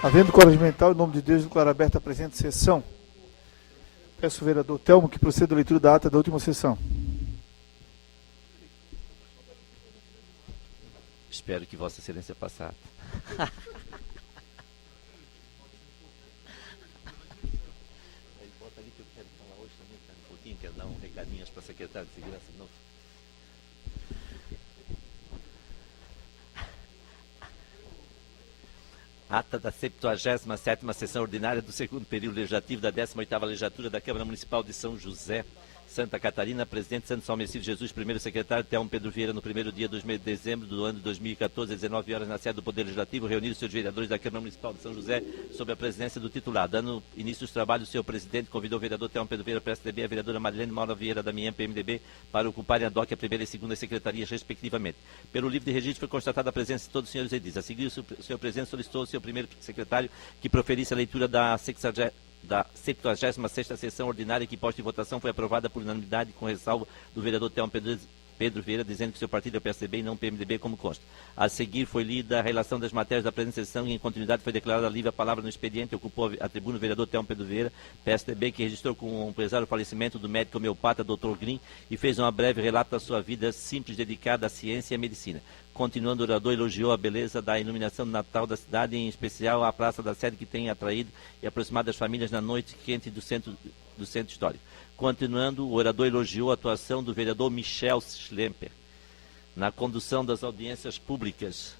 Havendo quórum regimental, em nome de Deus, declaro aberta a presente sessão. Peço ao vereador Telmo que proceda à leitura da ata da última sessão. Espero que Vossa Excelência passe a ata. Bota ali que eu quero falar hoje também, cara, um pouquinho, quero dar um recadinho para a secretária de Segurança de novo. Ata da 77ª sessão ordinária do segundo período legislativo da 18ª legislatura da Câmara Municipal de São José, Santa Catarina. Presidente Santo São Messias Jesus, primeiro secretário Telmo Pedro Vieira, no primeiro dia do mês de dezembro do ano de 2014, às 19 horas, na sede do Poder Legislativo, reuniram os seus vereadores da Câmara Municipal de São José sob a presidência do titular. Dando início aos trabalhos, o seu presidente convidou o vereador Telmo Pedro Vieira, PSDB, e a vereadora Marilene Maura Vieira Damião, PMDB, para ocuparem a DOC, a primeira e segunda secretarias, respectivamente. Pelo livro de registro foi constatada a presença de todos os senhores edis. A seguir, o senhor presidente solicitou ao seu primeiro secretário que proferisse a leitura da 76ª sessão ordinária, que posta em votação foi aprovada por unanimidade, com ressalva do vereador Telmo Pedro Vieira, dizendo que seu partido é o PSDB e não o PMDB, como consta. A seguir foi lida a relação das matérias da presente sessão e, em continuidade, foi declarada livre a palavra no expediente. Ocupou a tribuna o vereador Telmo Pedro Vieira, PSDB, que registrou com o pesar o falecimento do médico homeopata Dr. Green e fez um breve relato da sua vida simples, dedicada à ciência e à medicina. Continuando, o orador elogiou a beleza da iluminação do Natal da cidade, em especial a Praça da Sede, que tem atraído e aproximado as famílias na noite quente do centro histórico. Continuando, o orador elogiou a atuação do vereador Michel Schlemper na condução das audiências públicas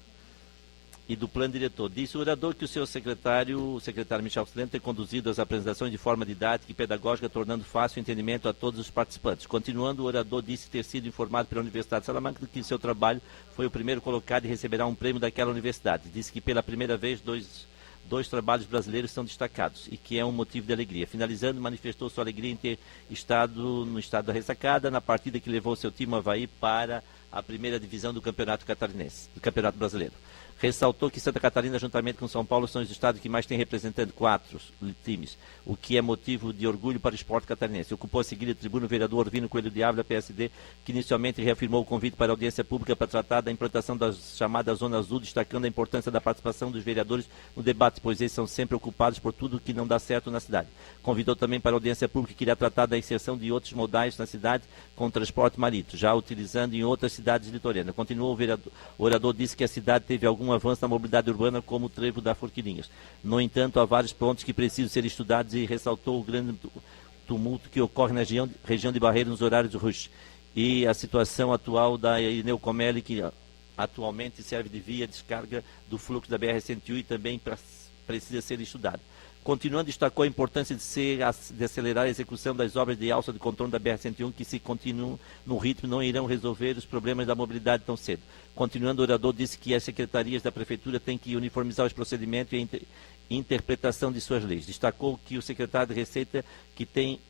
e do plano diretor. Disse o orador que o seu secretário, o secretário Michel Schlemper, tem conduzido as apresentações de forma didática e pedagógica, tornando fácil o entendimento a todos os participantes. Continuando, o orador disse ter sido informado pela Universidade de Salamanca que seu trabalho foi o primeiro colocado e receberá um prêmio daquela universidade. Disse que pela primeira vez dois trabalhos brasileiros são destacados e que é um motivo de alegria. Finalizando, manifestou sua alegria em ter estado no estado da ressacada, na partida que levou seu time Avaí para a primeira divisão do Campeonato Catarinense, do Campeonato Brasileiro. Ressaltou que Santa Catarina, juntamente com São Paulo, são os estados que mais têm representando 4 times, o que é motivo de orgulho para o esporte catarinense. Ocupou a seguir a tribuna o vereador Orvino Coelho de Ávila, PSD, que inicialmente reafirmou o convite para a audiência pública para tratar da implantação da chamada Zona Azul, destacando a importância da participação dos vereadores no debate, pois eles são sempre ocupados por tudo que não dá certo na cidade. Convidou também para a audiência pública que irá tratar da inserção de outros modais na cidade com transporte marítimo, já utilizando em outras cidades litorâneas. Continuou, o orador disse que a cidade teve algum avanço na mobilidade urbana, como o trevo da Forquilinhas. No entanto, há vários pontos que precisam ser estudados e ressaltou o grande tumulto que ocorre na região de Barreiro nos horários do rush e a situação atual da Ineu Comelli, que atualmente serve de via descarga do fluxo da BR-101 e também precisa ser estudado. Continuando, destacou a importância de acelerar a execução das obras de alça de contorno da BR-101, que, se continuam no ritmo, não irão resolver os problemas da mobilidade tão cedo. Continuando, o orador disse que as secretarias da Prefeitura têm que uniformizar os procedimentos e a interpretação de suas leis. Destacou que o secretário de Receita que tem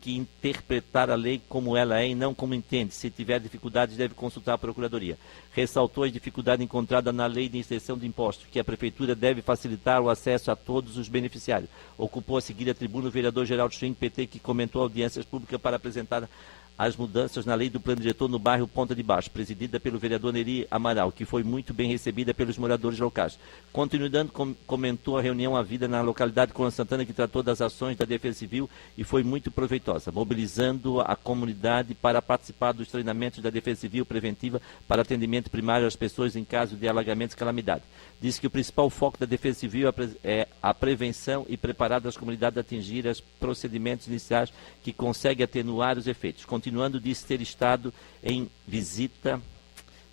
que interpretar a lei como ela é e não como entende. Se tiver dificuldades, deve consultar a Procuradoria. Ressaltou as dificuldades encontradas na lei de isenção de impostos, que a Prefeitura deve facilitar o acesso a todos os beneficiários. Ocupou a seguir a tribuna o vereador Geraldo Schwing, PT, que comentou audiências públicas para apresentar as mudanças na lei do plano diretor no bairro Ponta de Baixo, presidida pelo vereador Neri Amaral, que foi muito bem recebida pelos moradores locais. Continuando, comentou a reunião havida na localidade de Colônia Santana, que tratou das ações da Defesa Civil e foi muito proveitosa, mobilizando a comunidade para participar dos treinamentos da Defesa Civil preventiva para atendimento primário às pessoas em caso de alagamentos e calamidade. Disse que o principal foco da Defesa Civil é a prevenção e preparar as comunidades a atingir os procedimentos iniciais que conseguem atenuar os efeitos. Continuando, disse ter estado em visita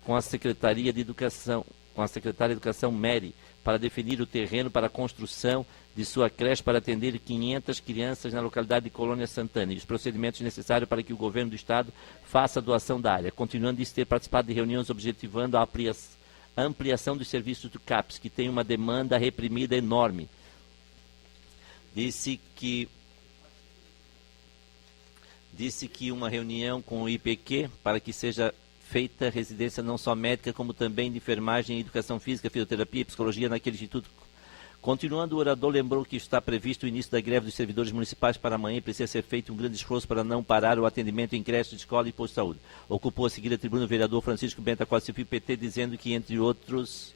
com a Secretaria de Educação, com a Secretária de Educação Mary, para definir o terreno para a construção de sua creche para atender 500 crianças na localidade de Colônia Santana e os procedimentos necessários para que o governo do estado faça a doação da área. Continuando, disse ter participado de reuniões objetivando a ampliação dos serviços do CAPES, que tem uma demanda reprimida enorme. Disse que uma reunião com o IPQ para que seja feita residência não só médica, como também de enfermagem, educação física, fisioterapia e psicologia naquele instituto. Continuando, o orador lembrou que está previsto o início da greve dos servidores municipais para amanhã e precisa ser feito um grande esforço para não parar o atendimento em creche, escola e posto de saúde. Ocupou a seguir a tribuna o vereador Francisco Benta Costa Filho, PT, dizendo que, entre outros,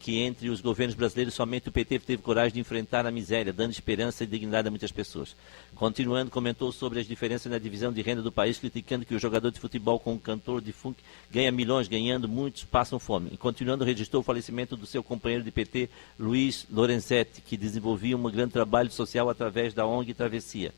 que entre os governos brasileiros somente o PT teve coragem de enfrentar a miséria, dando esperança e dignidade a muitas pessoas. Continuando, comentou sobre as diferenças na divisão de renda do país, criticando que o jogador de futebol com o cantor de funk ganha milhões, ganhando muitos passam fome. E continuando, registrou o falecimento do seu companheiro de PT, Luiz Lorenzetti, que desenvolvia um grande trabalho social através da ONG Travessia.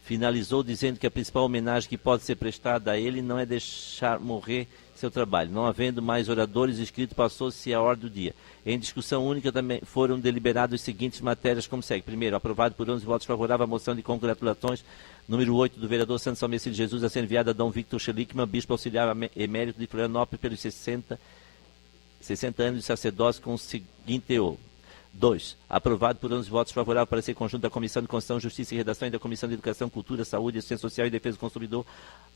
Finalizou dizendo que a principal homenagem que pode ser prestada a ele não é deixar morrer seu trabalho. Não havendo mais oradores inscritos, passou-se a ordem do dia. Em discussão única também foram deliberadas as seguintes matérias como segue. Primeiro, aprovado por 11 votos favoráveis a moção de congratulações número 8 do vereador Santos Almecide Jesus a ser enviada a Dom Victor Schlickman, bispo auxiliar emérito de Florianópolis pelos 60 anos de sacerdócio com o seguinte teor. 2. Aprovado por 11 votos favoráveis para ser conjunto da Comissão de Constituição, Justiça e Redação e da Comissão de Educação, Cultura, Saúde, Assistência Social e Defesa do Consumidor,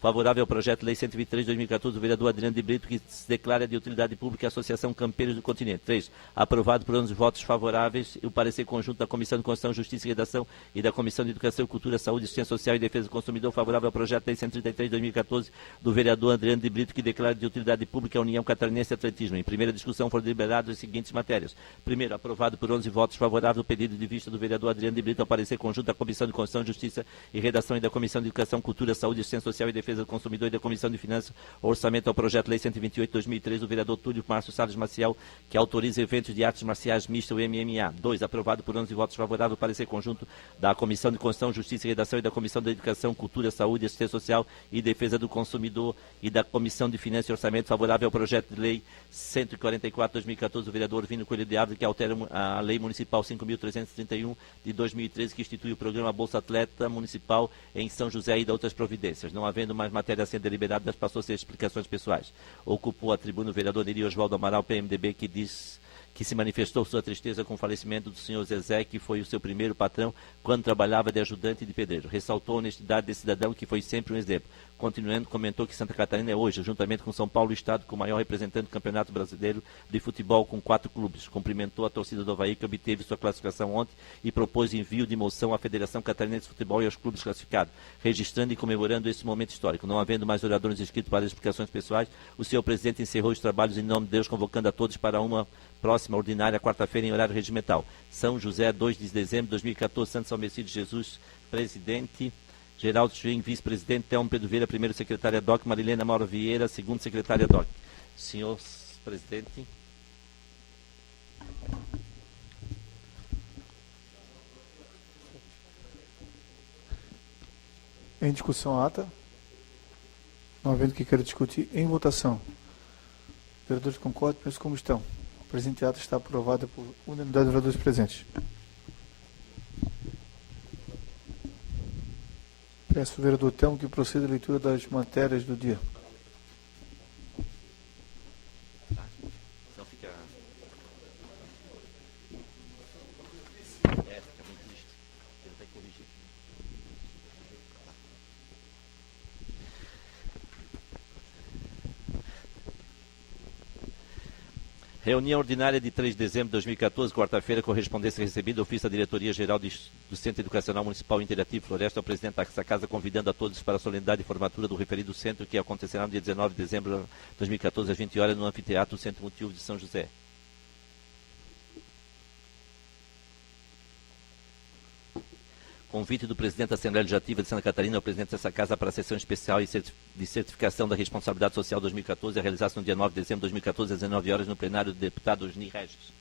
favorável ao projeto de Lei 123 de 2014 do vereador Adriano de Brito, que se declara de utilidade pública a Associação Campeiros do Continente. 3. Aprovado por 11 votos favoráveis o parecer conjunto da Comissão de Constituição, Justiça e Redação e da Comissão de Educação, Cultura, Saúde, Assistência Social e Defesa do Consumidor, favorável ao projeto de Lei 133 de 2014 do vereador Adriano de Brito, que declara de utilidade pública a União Catarinense de Atletismo. Em primeira discussão foram deliberadas as seguintes matérias. Primeiro, aprovado por 11 votos favoráveis o pedido de vista do vereador Adriano de Brito ao parecer conjunto da Comissão de Constituição, Justiça e Redação e da Comissão de Educação, Cultura, Saúde, Assistência Social e Defesa do Consumidor e da Comissão de Finanças, Orçamento ao projeto de Lei 128 de 2003 do vereador Túlio Márcio Salles Maciel, que autoriza eventos de artes marciais mistas, o MMA. 2. Aprovado por 11 votos favoráveis o parecer conjunto da Comissão de Constituição, Justiça e Redação e da Comissão de Educação, Cultura, Saúde, Assistência Social e Defesa do Consumidor e da Comissão de Finanças e Orçamento, favorável ao projeto de Lei 144 de 2014 do vereador Vino Coelho de Árvore, que altera a Lei Municipal 5.331 de 2013, que institui o programa Bolsa Atleta Municipal em São José e da outras providências. Não havendo mais matéria a ser deliberada, passou a ser explicações pessoais. Ocupou a tribuna o vereador Neri Oswaldo Amaral, PMDB, que se manifestou sua tristeza com o falecimento do senhor Zezé, que foi o seu primeiro patrão quando trabalhava de ajudante de pedreiro. Ressaltou a honestidade desse cidadão, que foi sempre um exemplo. Continuando, comentou que Santa Catarina é hoje, juntamente com São Paulo, o estado com o maior representante do Campeonato Brasileiro de Futebol, com 4 clubes. Cumprimentou a torcida do Avaí, que obteve sua classificação ontem, e propôs envio de moção à Federação Catarinense de Futebol e aos clubes classificados, registrando e comemorando esse momento histórico. Não havendo mais oradores inscritos para explicações pessoais, o senhor presidente encerrou os trabalhos em nome de Deus, convocando a todos para uma próxima ordinária quarta-feira em horário regimental. São José, 2 de dezembro de 2014, Santos Almecide Jesus, presidente. Geraldo Schwing, vice-presidente. Telmo Pedro Vieira, primeiro secretária DOC. Marilena Mauro Vieira, segundo secretária DOC. Senhor presidente. Em discussão a ata. Não havendo que queira discutir, em votação. Vereadores concordam, penso como estão. A presente ata está aprovada por unanimidade dos vereadores presentes. Peço ao vereador Telmo que proceda à leitura das matérias do dia. Não fica... fica muito triste. Ele vai corrigir. Reunião ordinária de 3 de dezembro de 2014, quarta-feira, correspondência recebida, ofício da Diretoria-Geral do Centro Educacional Municipal Interativo Floresta, ao presidente dessa casa, convidando a todos para a solenidade de formatura do referido centro, que acontecerá no dia 19 de dezembro de 2014, às 20 horas, no Anfiteatro do Centro Multiuso de São José. Convite do presidente da Assembleia Legislativa de Santa Catarina ao presidente dessa casa para a sessão especial de certificação da responsabilidade social 2014 a realizar-se no dia 9 de dezembro de 2014 às 19 horas no plenário do deputado Osni Regis.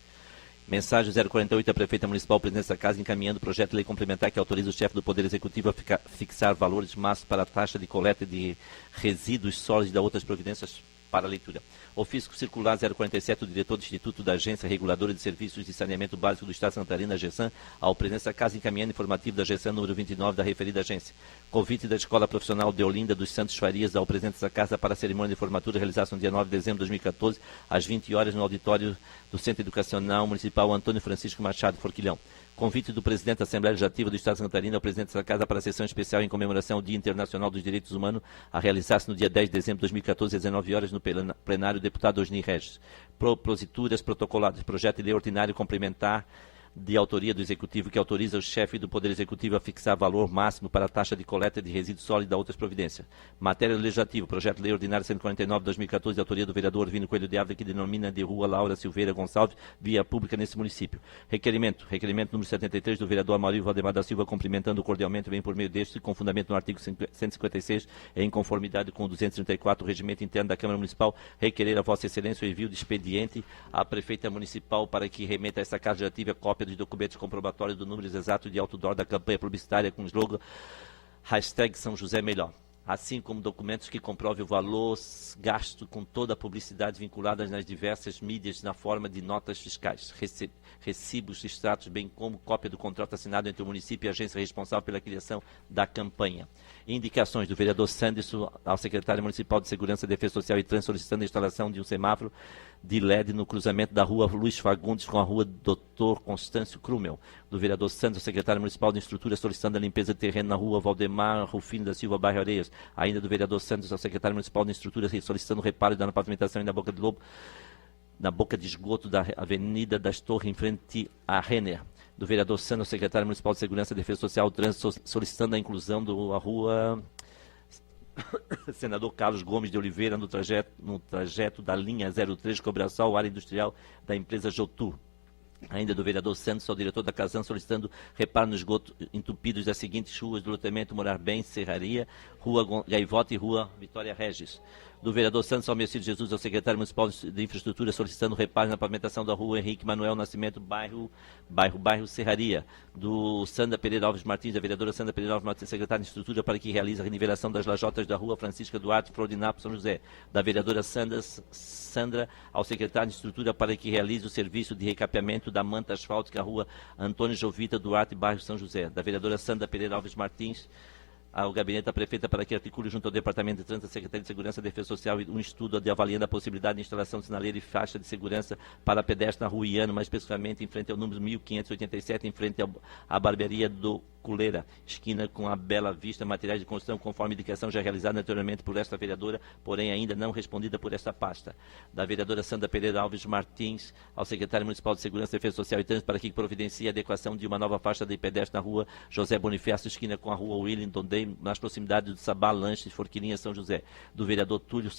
Mensagem 048 à prefeita municipal, presidente dessa casa, encaminhando o projeto de lei complementar que autoriza o chefe do Poder Executivo a fixar valores máximos para a taxa de coleta de resíduos sólidos e da outras providências para leitura. Ofício circular 047, o diretor do Instituto da Agência Reguladora de Serviços de Saneamento Básico do Estado de Santa Catarina, GESAN, ao presidente da casa, encaminhando informativo da GESAN número 29 da referida agência. Convite da Escola Profissional de Olinda dos Santos Farias ao presidente da casa para a cerimônia de formatura realizada no dia 9 de dezembro de 2014, às 20 horas, no auditório do Centro Educacional Municipal Antônio Francisco Machado Forquilhão. Convite do presidente da Assembleia Legislativa do Estado de Santa Catarina ao presidente da casa para a sessão especial em comemoração ao Dia Internacional dos Direitos Humanos, a realizar-se no dia 10 de dezembro de 2014, às 19 horas, no plenário do deputado Osni Regis. Proposituras protocoladas. Projeto de lei ordinário complementar de autoria do Executivo, que autoriza o chefe do Poder Executivo a fixar valor máximo para a taxa de coleta de resíduos sólidos e outras providências. Matéria legislativa, projeto de lei ordinário 149/2014, de autoria do vereador Vino Coelho de Ávila, que denomina de Rua Laura Silveira Gonçalves, via pública nesse município. Requerimento número 73 do vereador Maurício Valdemar da Silva, cumprimentando cordialmente, vem por meio deste, com fundamento no artigo 156, em conformidade com o 234 do Regimento Interno da Câmara Municipal, requerer a Vossa Excelência o envio de expediente à Prefeita Municipal para que remeta a esta Casa Legislativa cópia dos documentos comprobatórios do número exato de outdoor da campanha publicitária com o slogan #São José Melhor, assim como documentos que comprovem o valor gasto com toda a publicidade vinculada nas diversas mídias na forma de notas fiscais, recibos, extratos, bem como cópia do contrato assinado entre o município e a agência responsável pela criação da campanha. Indicações do vereador Sanderson ao secretário municipal de Segurança, Defesa Social e Trânsito, solicitando a instalação de um semáforo de LED no cruzamento da rua Luiz Fagundes com a rua Dr. Constâncio Krumel. Do vereador Santos, secretário municipal de Estrutura, solicitando a limpeza de terreno na rua Valdemar Rufino da Silva, bairro Areias. Ainda do vereador Santos, ao secretário municipal de Estrutura, solicitando reparo na pavimentação e na boca de lobo, na boca de esgoto da Avenida das Torres, em frente à Renner. Do vereador Santos, secretário municipal de Segurança, Defesa Social e Trânsito, solicitando a inclusão da rua Senador Carlos Gomes de Oliveira no trajeto da linha 03 Cobraçal, área industrial da empresa Jotu. Ainda do vereador Santos ao diretor da Casan, solicitando reparo no esgoto entupidos das seguintes ruas do loteamento Morar Bem, Serraria, Rua Gaivota e Rua Vitória Regis. Do vereador Santos ao Mercedes Jesus, ao secretário municipal de Infraestrutura, solicitando reparo na pavimentação da rua Henrique Manuel Nascimento, bairro Serraria. Do Sandra Pereira Alves Martins, da vereadora Sandra Pereira Alves Martins, secretária de Estrutura, para que realize a renivelação das lajotas da rua Francisca Duarte, Florinápolis, São José. Da vereadora Sandra ao secretário de Estrutura, para que realize o serviço de recapeamento da manta asfáltica, rua Antônio Jovita Duarte, bairro São José. Da vereadora Sandra Pereira Alves Martins, ao gabinete da prefeita para que articule junto ao Departamento de Trânsito, da Secretaria de Segurança e Defesa Social um estudo de avaliando a possibilidade de instalação de sinaleira e faixa de segurança para pedestres na rua Iano, mais especificamente em frente ao número 1587, em frente à barbearia do Culeira, esquina com a Bela Vista, materiais de construção, conforme indicação já realizada anteriormente por esta vereadora, porém ainda não respondida por esta pasta. Da vereadora Sandra Pereira Alves Martins, ao secretário municipal de Segurança, Defesa Social e Trânsito, para que providencie a adequação de uma nova faixa de pedestre na rua José Bonifácio, esquina com a rua Willington Day, nas proximidades do Sabá Lanches, Forquilinha, São José. Do vereador Túlio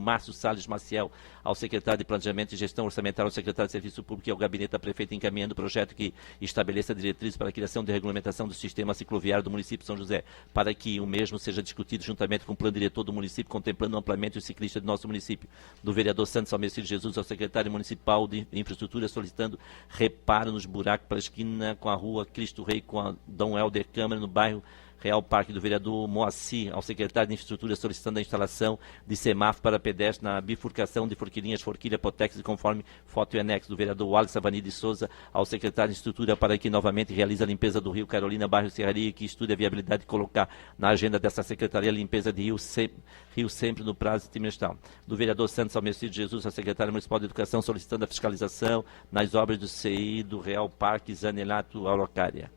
Márcio Salles Maciel, ao secretário de Planejamento e Gestão Orçamentária, ao secretário de Serviço Público e ao gabinete da prefeita, encaminhando o projeto que estabeleça diretrizes para a criação de regulamentação do sistema cicloviário do município de São José, para que o mesmo seja discutido juntamente com o plano diretor do município, contemplando amplamente os ciclistas do nosso município. Do vereador Santos Almecir Jesus, ao secretário municipal de Infraestrutura, solicitando reparo nos buracos para a esquina com a rua Cristo Rei, com a Dom Helder Câmara, no bairro Real Parque. Do vereador Moacir ao secretário de Infraestrutura, solicitando a instalação de semáforo para pedestres na bifurcação de Forquilinhas, Forquilha, Potex, conforme foto e anexo. Do vereador Wallace Avani de Souza ao secretário de Estrutura, para que novamente realize a limpeza do Rio Carolina, bairro Serraria, e que estude a viabilidade de colocar na agenda dessa secretaria a limpeza de Rio sempre no prazo trimestral. Do vereador Santos Almecir Jesus ao secretário municipal de Educação, solicitando a fiscalização nas obras do CI do Real Parque Zanelato Araucária.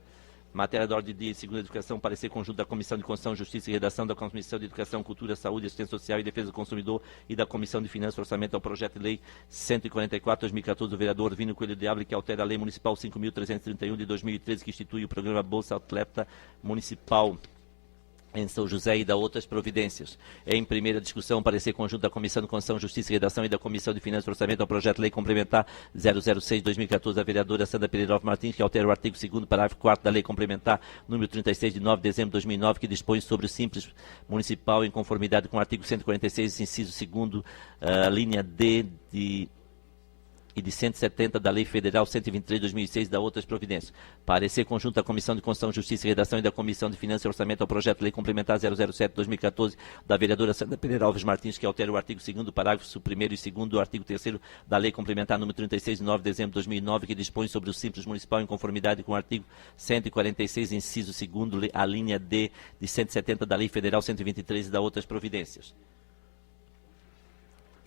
Matéria da ordem de dia, segunda Educação, parecer conjunto da Comissão de Constituição, Justiça e Redação, da Comissão de Educação, Cultura, Saúde, Assistência Social e Defesa do Consumidor e da Comissão de Finanças e Orçamento ao projeto de lei 144/2014 do vereador Vino Coelho de Ávila, que altera a lei municipal 5.331 de 2013, que institui o programa Bolsa Atleta Municipal em São José e da outras providências. Em primeira discussão, parecer conjunto da Comissão de Constituição, Justiça e Redação e da Comissão de Finanças e Orçamento ao projeto de lei complementar 006/2014 da vereadora Sandra Pereira Alves Martins, que altera o artigo 2º, parágrafo 4º da lei complementar número 36 de 9 de dezembro de 2009, que dispõe sobre o Simples Municipal em conformidade com o artigo 146, inciso 2º, linha D e de 170 da Lei Federal 123 de 2006 da outras providências. Parecer conjunto da Comissão de Constituição, Justiça e Redação e da Comissão de Finanças e Orçamento ao projeto de lei complementar 007/2014 da vereadora Sandra Pereira Alves Martins, que altera o artigo 2º, parágrafo 1º e 2º do artigo 3º da Lei complementar número 36 de 9 de dezembro de 2009, que dispõe sobre o Simples Municipal em conformidade com o artigo 146, inciso 2º, a linha D de 170 da Lei Federal 123 e da outras providências.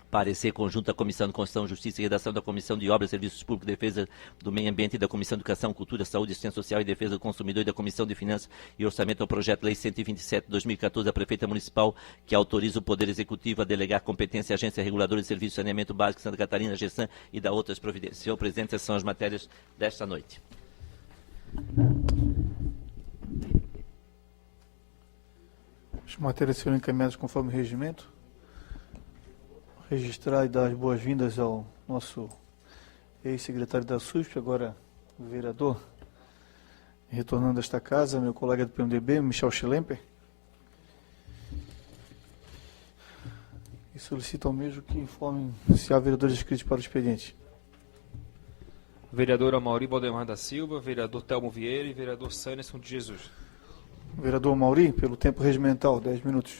Parecer conjunto da Comissão de Constituição, Justiça e Redação, da Comissão de Obras, Serviços Públicos, Defesa do Meio Ambiente e da Comissão de Educação, Cultura, Saúde, Assistência Social e Defesa do Consumidor e da Comissão de Finanças e Orçamento ao Projeto de Lei 127/2014 da Prefeita Municipal, que autoriza o Poder Executivo a delegar competência à Agência Reguladora de Serviços de Saneamento Básico de Santa Catarina, GESAN, e da outras providências. Senhor Presidente, essas são as matérias desta noite. As matérias serão encaminhadas conforme o regimento. Registrar e dar as boas-vindas ao nosso ex-secretário da SUSP, agora vereador, retornando a esta casa, meu colega do PMDB, Michel Schlemper. E solicito ao mesmo que informem se há vereadores inscritos para o expediente. Vereador Amauri Baldemar da Silva, vereador Telmo Vieira e vereador Sanderson de Jesus. Vereador Mauri, pelo tempo regimental, 10 minutos.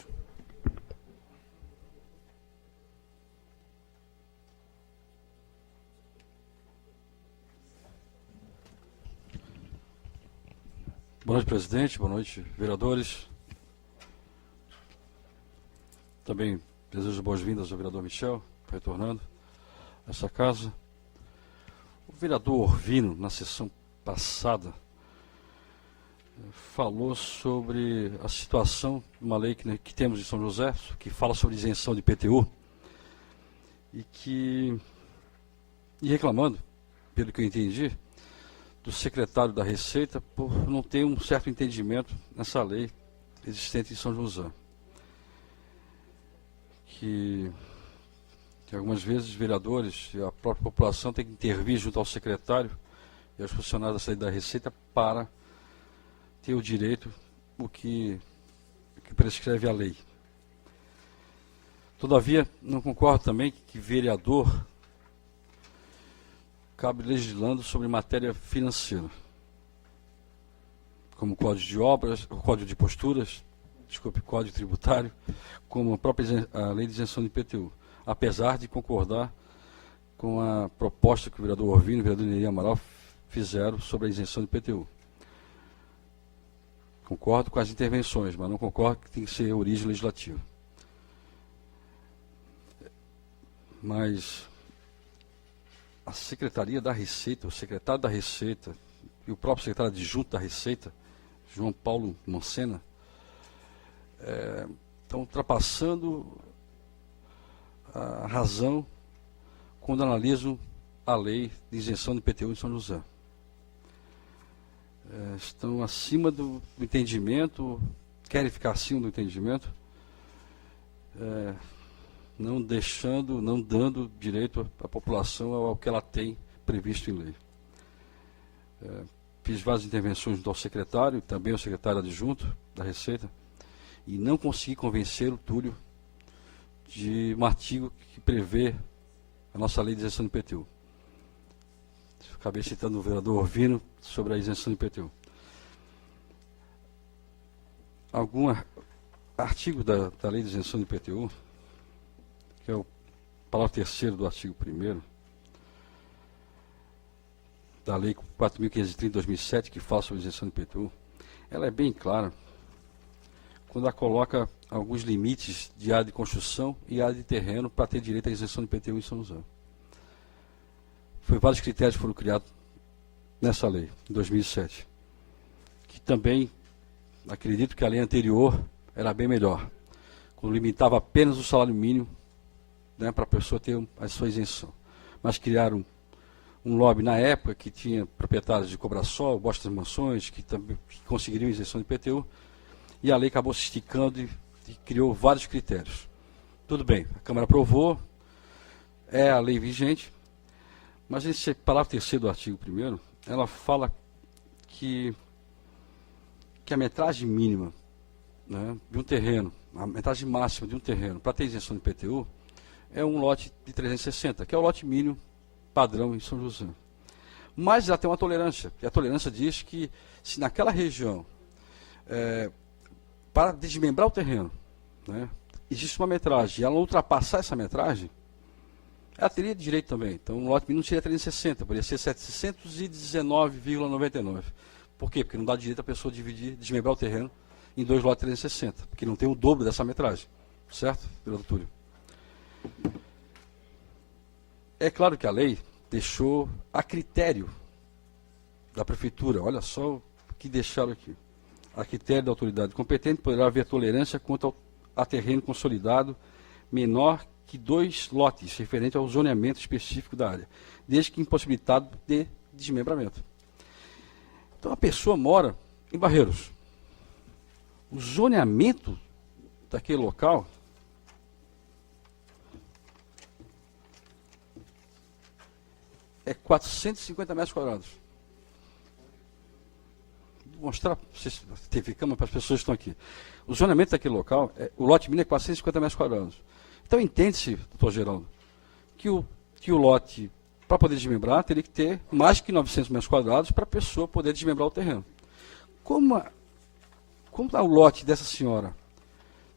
Boa noite, presidente. Boa noite, vereadores. Também desejo boas-vindas ao vereador Michel, retornando a essa casa. O vereador Orvino, na sessão passada, falou sobre a situação de uma lei que temos em São José, que fala sobre isenção de IPTU, e reclamando, pelo que eu entendi, do secretário da Receita por não ter um certo entendimento nessa lei existente em São José. Que algumas vezes vereadores e a própria população tem que intervir junto ao secretário e aos funcionários da lei da Receita para ter o direito o que prescreve a lei. Todavia, não concordo também que vereador cabe legislando sobre matéria financeira, como o Código de Obras, o Código de Posturas, Código Tributário, como a própria Lei de Isenção de IPTU, apesar de concordar com a proposta que o vereador Orvino e o vereador Neri Amaral fizeram sobre a isenção de IPTU. Concordo com as intervenções, mas não concordo que tem que ser origem legislativa. Mas a Secretaria da Receita, o secretário da Receita e o próprio secretário adjunto da Receita, João Paulo Monsena, estão ultrapassando a razão quando analisam a lei de isenção do IPTU de São José. Estão acima do entendimento, querem ficar acima do entendimento, não dando direito à população ao que ela tem previsto em lei. Fiz várias intervenções junto ao secretário, também ao secretário adjunto da Receita, e não consegui convencer o Túlio de um artigo que prevê a nossa lei de isenção do IPTU. Acabei citando o vereador Orvino sobre a isenção do IPTU. Algum artigo da lei de isenção do IPTU, que é o parágrafo 3º do artigo 1º, da lei 4.530 de 2007, que fala sobre a isenção do IPTU, ela é bem clara quando ela coloca alguns limites de área de construção e área de terreno para ter direito à isenção do IPTU em São José. Vários critérios foram criados nessa lei, em 2007, que também acredito que a lei anterior era bem melhor, quando limitava apenas o salário mínimo, né, para a pessoa ter a sua isenção. Mas criaram um lobby na época que tinha proprietários de Cobrasol, Bostas Mansões, que também conseguiriam isenção de IPTU, e a lei acabou se esticando e criou vários critérios. Tudo bem, a Câmara aprovou, é a lei vigente, mas esse parágrafo 3º do artigo 1º, ela fala que a metragem mínima, né, de um terreno, a metragem máxima de um terreno para ter isenção de IPTU é um lote de 360, que é o lote mínimo padrão em São José. Mas ela tem uma tolerância, e a tolerância diz que se naquela região, para desmembrar o terreno, né, existe uma metragem, e ela não ultrapassar essa metragem, ela teria direito também. Então, o lote mínimo seria 360, poderia ser 719,99. Por quê? Porque não dá direito a pessoa desmembrar o terreno em 2 lotes 360, porque não tem o dobro dessa metragem. Certo, vereador Túlio? É claro que a lei deixou a critério da prefeitura, olha só o que deixaram aqui. A critério da autoridade competente poderá haver tolerância quanto a terreno consolidado menor que 2 lotes, referente ao zoneamento específico da área, desde que impossibilitado de desmembramento. Então a pessoa mora em Barreiros. O zoneamento daquele local é 450 metros quadrados. Vou mostrar para TV Câmara para as pessoas que estão aqui. O zoneamento daquele local, o lote mínimo é 450 metros quadrados. Então entende-se, doutor Geraldo, que o lote, para poder desmembrar, teria que ter mais que 900 metros quadrados para a pessoa poder desmembrar o terreno. Como o lote dessa senhora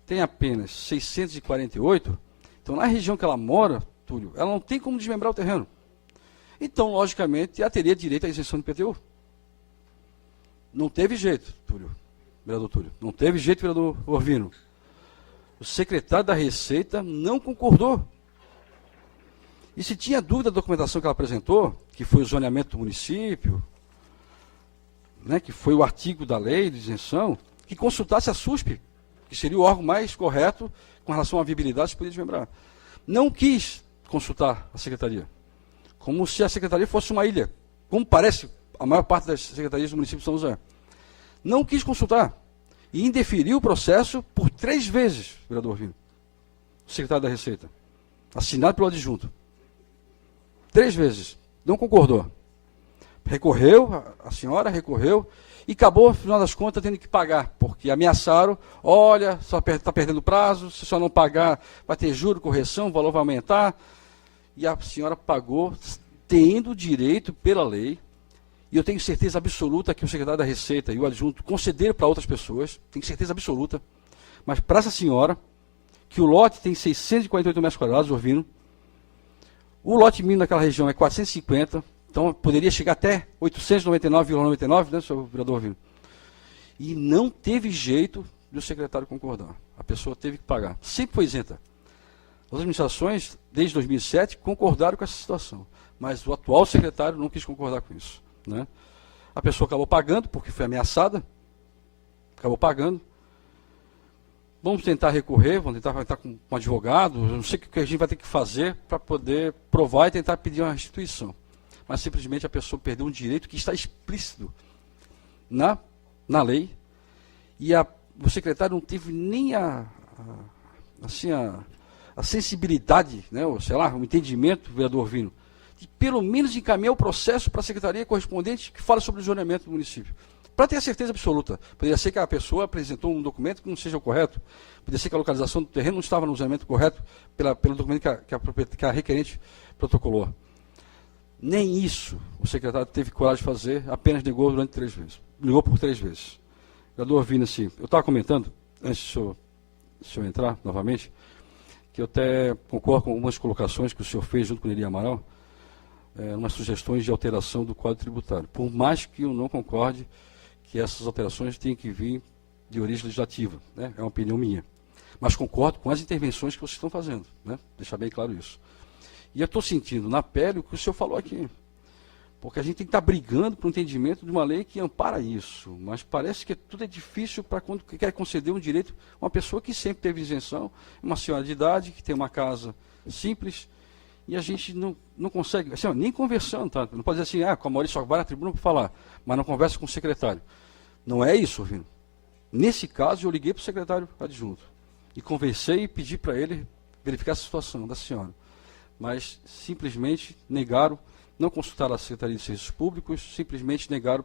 tem apenas 648, então na região que ela mora, Túlio, ela não tem como desmembrar o terreno. Então, logicamente, ela teria direito à isenção do IPTU. Não teve jeito, Túlio, vereador Túlio. Não teve jeito, vereador Orvino. O secretário da Receita não concordou. E se tinha dúvida da documentação que ela apresentou, que foi o zoneamento do município, né, que foi o artigo da lei de isenção, que consultasse a SUSP, que seria o órgão mais correto com relação à viabilidade se podia desmembrar. Não quis consultar a secretaria, como se a secretaria fosse uma ilha, como parece a maior parte das secretarias do município de São José. Não quis consultar e indeferiu o processo por 3 vezes, vereador Vino, o secretário da Receita, assinado pelo adjunto. 3 vezes. Não concordou. Recorreu, a senhora recorreu, e acabou, no final das contas, tendo que pagar, porque ameaçaram, olha, está perdendo prazo, se só não pagar, vai ter juro, correção, o valor vai aumentar. E a senhora pagou, tendo direito pela lei, e eu tenho certeza absoluta que o secretário da Receita e o adjunto concederam para outras pessoas, tenho certeza absoluta, mas para essa senhora, que o lote tem 648 metros quadrados, Orvino, o lote mínimo daquela região é 450, então poderia chegar até 899,99, né, senhor vereador Orvino? E não teve jeito do secretário concordar. A pessoa teve que pagar. Sempre foi isenta. As administrações, desde 2007, concordaram com essa situação, mas o atual secretário não quis concordar com isso, né? A pessoa acabou pagando, porque foi ameaçada, acabou pagando. Vamos tentar recorrer, vamos tentar com um advogado, eu não sei o que a gente vai ter que fazer para poder provar e tentar pedir uma restituição. Mas simplesmente a pessoa perdeu um direito que está explícito na lei, e o secretário não teve nem a sensibilidade, né, ou sei lá, o entendimento, vereador Vino, de pelo menos encaminhar o processo para a secretaria correspondente que fala sobre o zoneamento do município. Para ter a certeza absoluta. Poderia ser que a pessoa apresentou um documento que não seja o correto, poderia ser que a localização do terreno não estava no zoneamento correto pelo documento que a requerente protocolou. Nem isso o secretário teve coragem de fazer, apenas negou durante 3 vezes. Negou por 3 vezes. Vereador Vino, assim, eu estava comentando, antes do senhor entrar novamente, que eu até concordo com algumas colocações que o senhor fez junto com o Neri Amaral, umas sugestões de alteração do Código Tributário. Por mais que eu não concorde que essas alterações têm que vir de origem legislativa, né? É uma opinião minha. Mas concordo com as intervenções que vocês estão fazendo, né? Deixar bem claro isso. E eu estou sentindo na pele o que o senhor falou aqui. Porque a gente tem que estar brigando para o entendimento de uma lei que ampara isso. Mas parece que tudo é difícil para quando quer conceder um direito a uma pessoa que sempre teve isenção, uma senhora de idade, que tem uma casa simples, e a gente não consegue, assim, nem conversando, tá? Não pode dizer assim, com a Maurício só vai na tribuna para falar, mas não conversa com o secretário. Não é isso, Vino. Nesse caso, eu liguei para o secretário adjunto e conversei e pedi para ele verificar a situação da senhora. Mas simplesmente negaram, não consultaram a Secretaria de Serviços Públicos, simplesmente negaram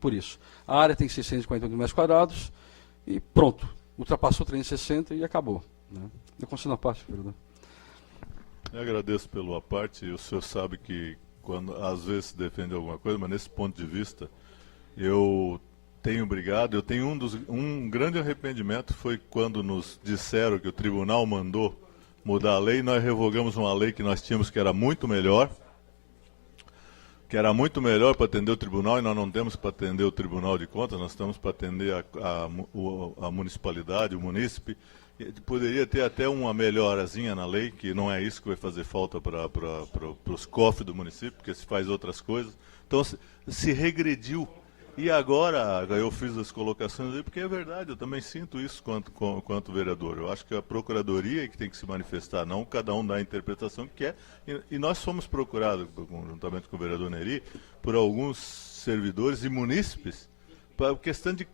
por isso. A área tem 648 metros quadrados e pronto, ultrapassou 360 e acabou, né? Eu consigo a parte, vereador. Eu agradeço pela parte, e o senhor sabe que quando às vezes se defende alguma coisa, mas nesse ponto de vista, eu tenho brigado, eu tenho um grande arrependimento, foi quando nos disseram que o tribunal mandou mudar a lei, nós revogamos uma lei que nós tínhamos que era muito melhor, que era muito melhor para atender o tribunal, e nós não temos para atender o Tribunal de Contas, nós estamos para atender a municipalidade, o munícipe. Poderia ter até uma melhorazinha na lei, que não é isso que vai fazer falta para os cofres do município, porque se faz outras coisas. Então se regrediu. E agora eu fiz as colocações aí, porque é verdade, eu também sinto isso quanto vereador. Eu acho que a Procuradoria é que tem que se manifestar, não cada um dá a interpretação que quer. E nós fomos procurados, juntamente com o vereador Neri, por alguns servidores e munícipes, para questão de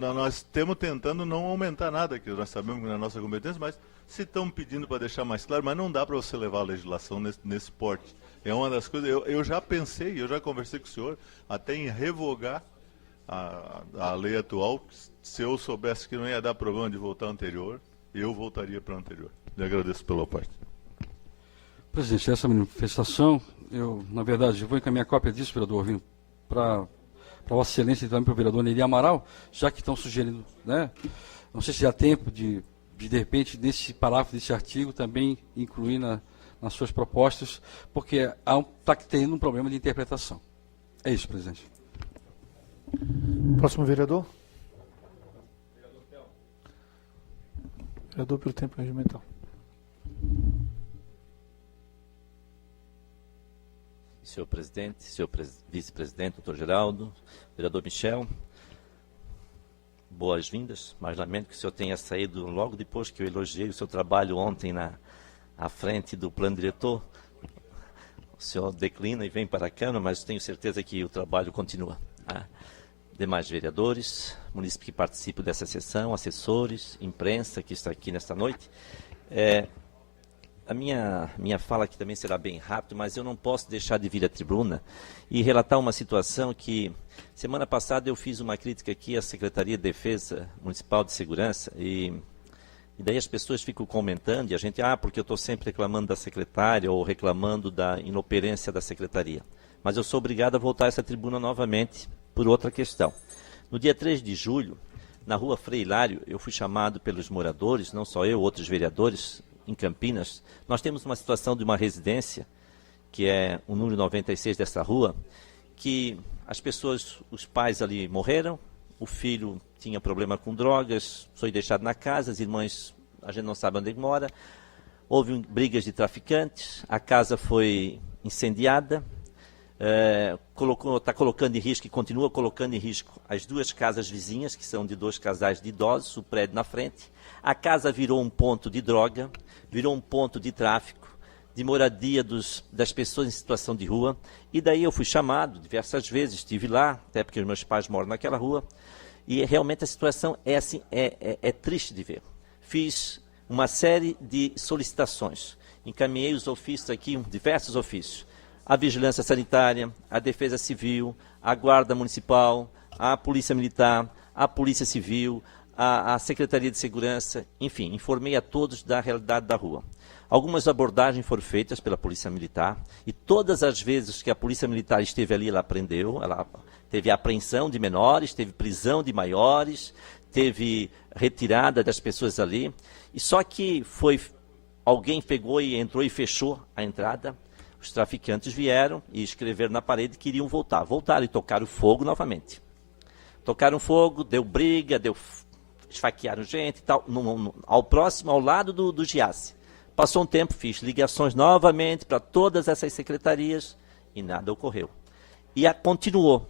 nós estamos tentando não aumentar nada, que nós sabemos que não é nossa competência, mas se estão pedindo para deixar mais claro, mas não dá para você levar a legislação nesse porte. É uma das coisas, eu já pensei, eu já conversei com o senhor, até em revogar a lei atual. Se eu soubesse que não ia dar problema de voltar ao anterior, eu voltaria para o anterior. Lhe agradeço pela parte. Presidente, essa manifestação, na verdade, vou encaminhar cópia disso, vereador Alvino, para Vossa Excelência e também para o vereador Neri Amaral, já que estão sugerindo, né? Não sei se há tempo de repente, nesse parágrafo desse artigo, também incluir nas suas propostas, porque está tendo um problema de interpretação. É isso, presidente. Próximo vereador. Vereador pelo tempo regimental. Senhor presidente, senhor vice-presidente, doutor Geraldo, vereador Michel, boas-vindas, mas lamento que o senhor tenha saído logo depois que eu elogiei o seu trabalho ontem à frente do plano diretor. O senhor declina e vem para a Câmara, mas tenho certeza que o trabalho continua. Demais vereadores, munícipes que participam dessa sessão, assessores, imprensa que está aqui nesta noite. A minha fala aqui também será bem rápido, mas eu não posso deixar de vir à tribuna e relatar uma situação que, semana passada, eu fiz uma crítica aqui à Secretaria de Defesa Municipal de Segurança e daí as pessoas ficam comentando e a gente, porque eu estou sempre reclamando da secretária ou reclamando da inoperância da secretaria. Mas eu sou obrigado a voltar a essa tribuna novamente por outra questão. No dia 3 de julho, na rua Frei Hilário, eu fui chamado pelos moradores, não só eu, outros vereadores, em Campinas. Nós temos uma situação de uma residência, que é o número 96 dessa rua, que as pessoas, os pais ali morreram, o filho tinha problema com drogas, foi deixado na casa, as irmãs, a gente não sabe onde ele mora, houve brigas de traficantes, a casa foi incendiada, está colocando em risco e continua colocando em risco as duas casas vizinhas, que são de 2 casais de idosos, o prédio na frente. A casa virou um ponto de droga, virou um ponto de tráfico, de moradia das pessoas em situação de rua. E daí eu fui chamado diversas vezes, estive lá, até porque os meus pais moram naquela rua, e realmente a situação é assim, é triste de ver. Fiz uma série de solicitações, encaminhei os ofícios aqui, diversos ofícios, a Vigilância Sanitária, a Defesa Civil, a Guarda Municipal, a Polícia Militar, a Polícia Civil, a Secretaria de Segurança, enfim, informei a todos da realidade da rua. Algumas abordagens foram feitas pela Polícia Militar e todas as vezes que a Polícia Militar esteve ali, ela prendeu, ela teve apreensão de menores, teve prisão de maiores, teve retirada das pessoas ali. E só que alguém pegou e entrou e fechou a entrada. Os traficantes vieram e escreveram na parede que iriam voltar. Voltaram e tocaram fogo novamente. Tocaram fogo, deu briga, esfaquearam gente e tal, ao lado do Giasse. Passou um tempo, fiz ligações novamente para todas essas secretarias e nada ocorreu. E continuou.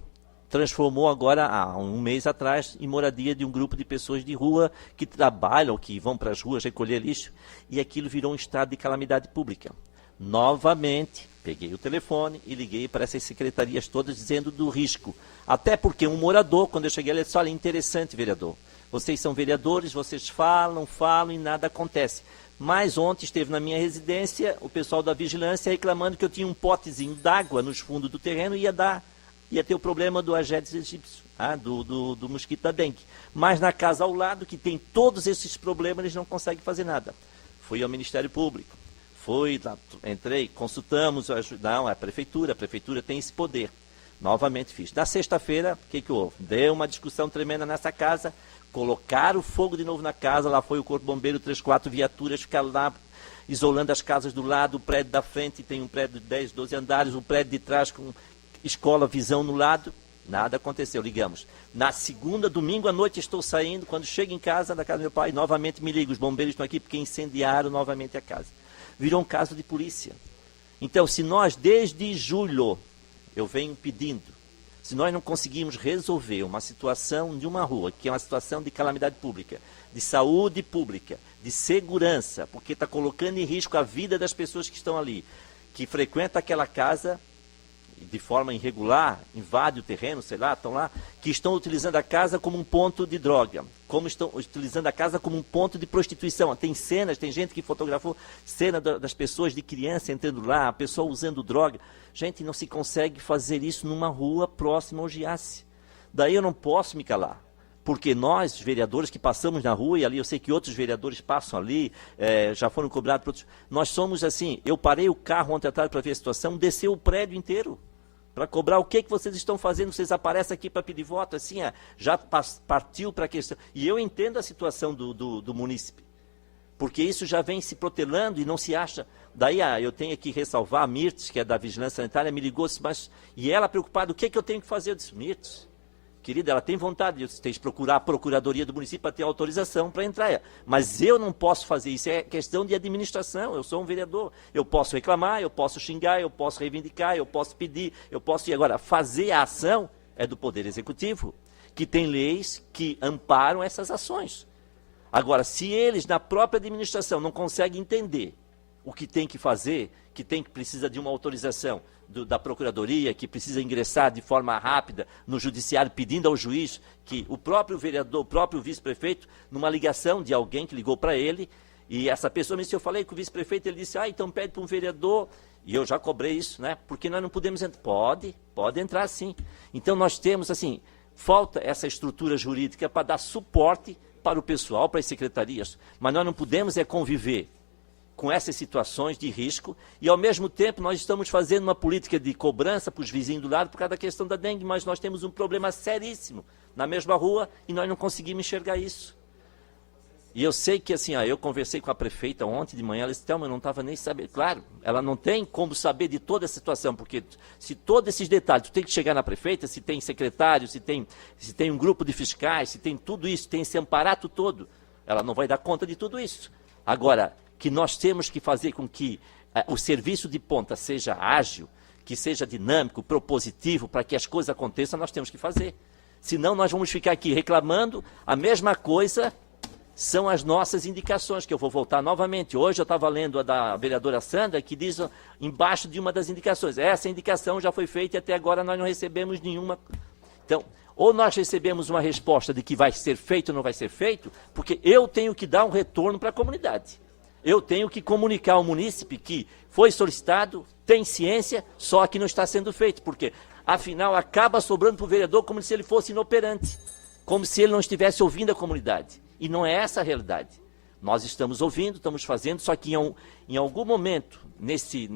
Transformou agora, há um mês atrás, em moradia de um grupo de pessoas de rua que trabalham, que vão para as ruas recolher lixo, e aquilo virou um estado de calamidade pública. Novamente, peguei o telefone e liguei para essas secretarias todas dizendo do risco. Até porque um morador, quando eu cheguei, ele disse, olha, interessante, vereador. Vocês são vereadores, vocês falam e nada acontece. Mas ontem esteve na minha residência o pessoal da vigilância reclamando que eu tinha um potezinho d'água nos fundos do terreno e ia ter o problema do Aedes aegypti, do mosquito da dengue. Mas na casa ao lado, que tem todos esses problemas, eles não conseguem fazer nada. Fui ao Ministério Público. Entrei, consultamos, a prefeitura tem esse poder. Novamente fiz. Na sexta-feira, o que houve? Deu uma discussão tremenda nessa casa, colocaram fogo de novo na casa, lá foi o Corpo Bombeiro, 3, 4 viaturas, ficaram lá isolando as casas do lado, o prédio da frente tem um prédio de 10, 12 andares, o prédio de trás com Escola Visão no lado, nada aconteceu, ligamos. Na segunda, domingo à noite, estou saindo, quando chego em casa, da casa do meu pai, novamente me ligo, os bombeiros estão aqui porque incendiaram novamente a casa. Virou um caso de polícia. Então, se nós, desde julho, eu venho pedindo, se nós não conseguimos resolver uma situação de uma rua, que é uma situação de calamidade pública, de saúde pública, de segurança, porque está colocando em risco a vida das pessoas que estão ali, que frequentam aquela casa de forma irregular, invade o terreno, sei lá, estão lá, que estão utilizando a casa como um ponto de droga, como estão utilizando a casa como um ponto de prostituição. Tem cenas, tem gente que fotografou cena das pessoas de criança entrando lá, a pessoa usando droga. Gente, não se consegue fazer isso numa rua próxima ao Giasse. Daí eu não posso me calar. Porque nós, vereadores que passamos na rua, e ali eu sei que outros vereadores passam ali, já foram cobrados por outros. Nós somos assim, eu parei o carro ontem à tarde para ver a situação, desceu o prédio inteiro para cobrar o que vocês estão fazendo, vocês aparecem aqui para pedir voto, assim, já partiu para a questão. E eu entendo a situação do munícipe, porque isso já vem se protelando e não se acha. Daí eu tenho que ressalvar a Mirtes, que é da Vigilância Sanitária, me ligou, e ela preocupada, o que eu tenho que fazer? Eu disse, Mirtes, querida, ela tem vontade, você tem que procurar a Procuradoria do município para ter autorização para entrar. Mas eu não posso fazer isso, é questão de administração, eu sou um vereador. Eu posso reclamar, eu posso xingar, eu posso reivindicar, eu posso pedir, eu posso ir. Agora, fazer a ação é do Poder Executivo, que tem leis que amparam essas ações. Agora, se eles, na própria administração, não conseguem entender o que tem que fazer, que precisa de uma autorização da Procuradoria, que precisa ingressar de forma rápida no Judiciário, pedindo ao juiz que o próprio vereador, o próprio vice-prefeito, numa ligação de alguém que ligou para ele, e essa pessoa me disse, eu falei com o vice-prefeito, ele disse, então pede para um vereador, e eu já cobrei isso, né? Porque nós não podemos entrar. Pode entrar sim. Então nós temos, assim, falta essa estrutura jurídica para dar suporte para o pessoal, para as secretarias, mas nós não podemos conviver com essas situações de risco, e ao mesmo tempo nós estamos fazendo uma política de cobrança para os vizinhos do lado por causa da questão da dengue, mas nós temos um problema seríssimo na mesma rua e nós não conseguimos enxergar isso. E eu sei que assim, eu conversei com a prefeita ontem de manhã, ela disse, eu não estava nem sabendo. Claro, ela não tem como saber de toda a situação, porque se todos esses detalhes, tu tem que chegar na prefeita, se tem secretário, se tem um grupo de fiscais, se tem tudo isso, tem esse aparato todo, ela não vai dar conta de tudo isso. Agora, que nós temos que fazer com que o serviço de ponta seja ágil, que seja dinâmico, propositivo, para que as coisas aconteçam, nós temos que fazer. Senão nós vamos ficar aqui reclamando, a mesma coisa são as nossas indicações, que eu vou voltar novamente. Hoje eu estava lendo a da vereadora Sandra, que diz embaixo de uma das indicações, essa indicação já foi feita e até agora nós não recebemos nenhuma. Então, ou nós recebemos uma resposta de que vai ser feito ou não vai ser feito, porque eu tenho que dar um retorno para a comunidade. Eu tenho que comunicar ao munícipe que foi solicitado, tem ciência, só que não está sendo feito. Porque, afinal, acaba sobrando para o vereador como se ele fosse inoperante, como se ele não estivesse ouvindo a comunidade. E não é essa a realidade. Nós estamos ouvindo, estamos fazendo, só que em algum momento, nesse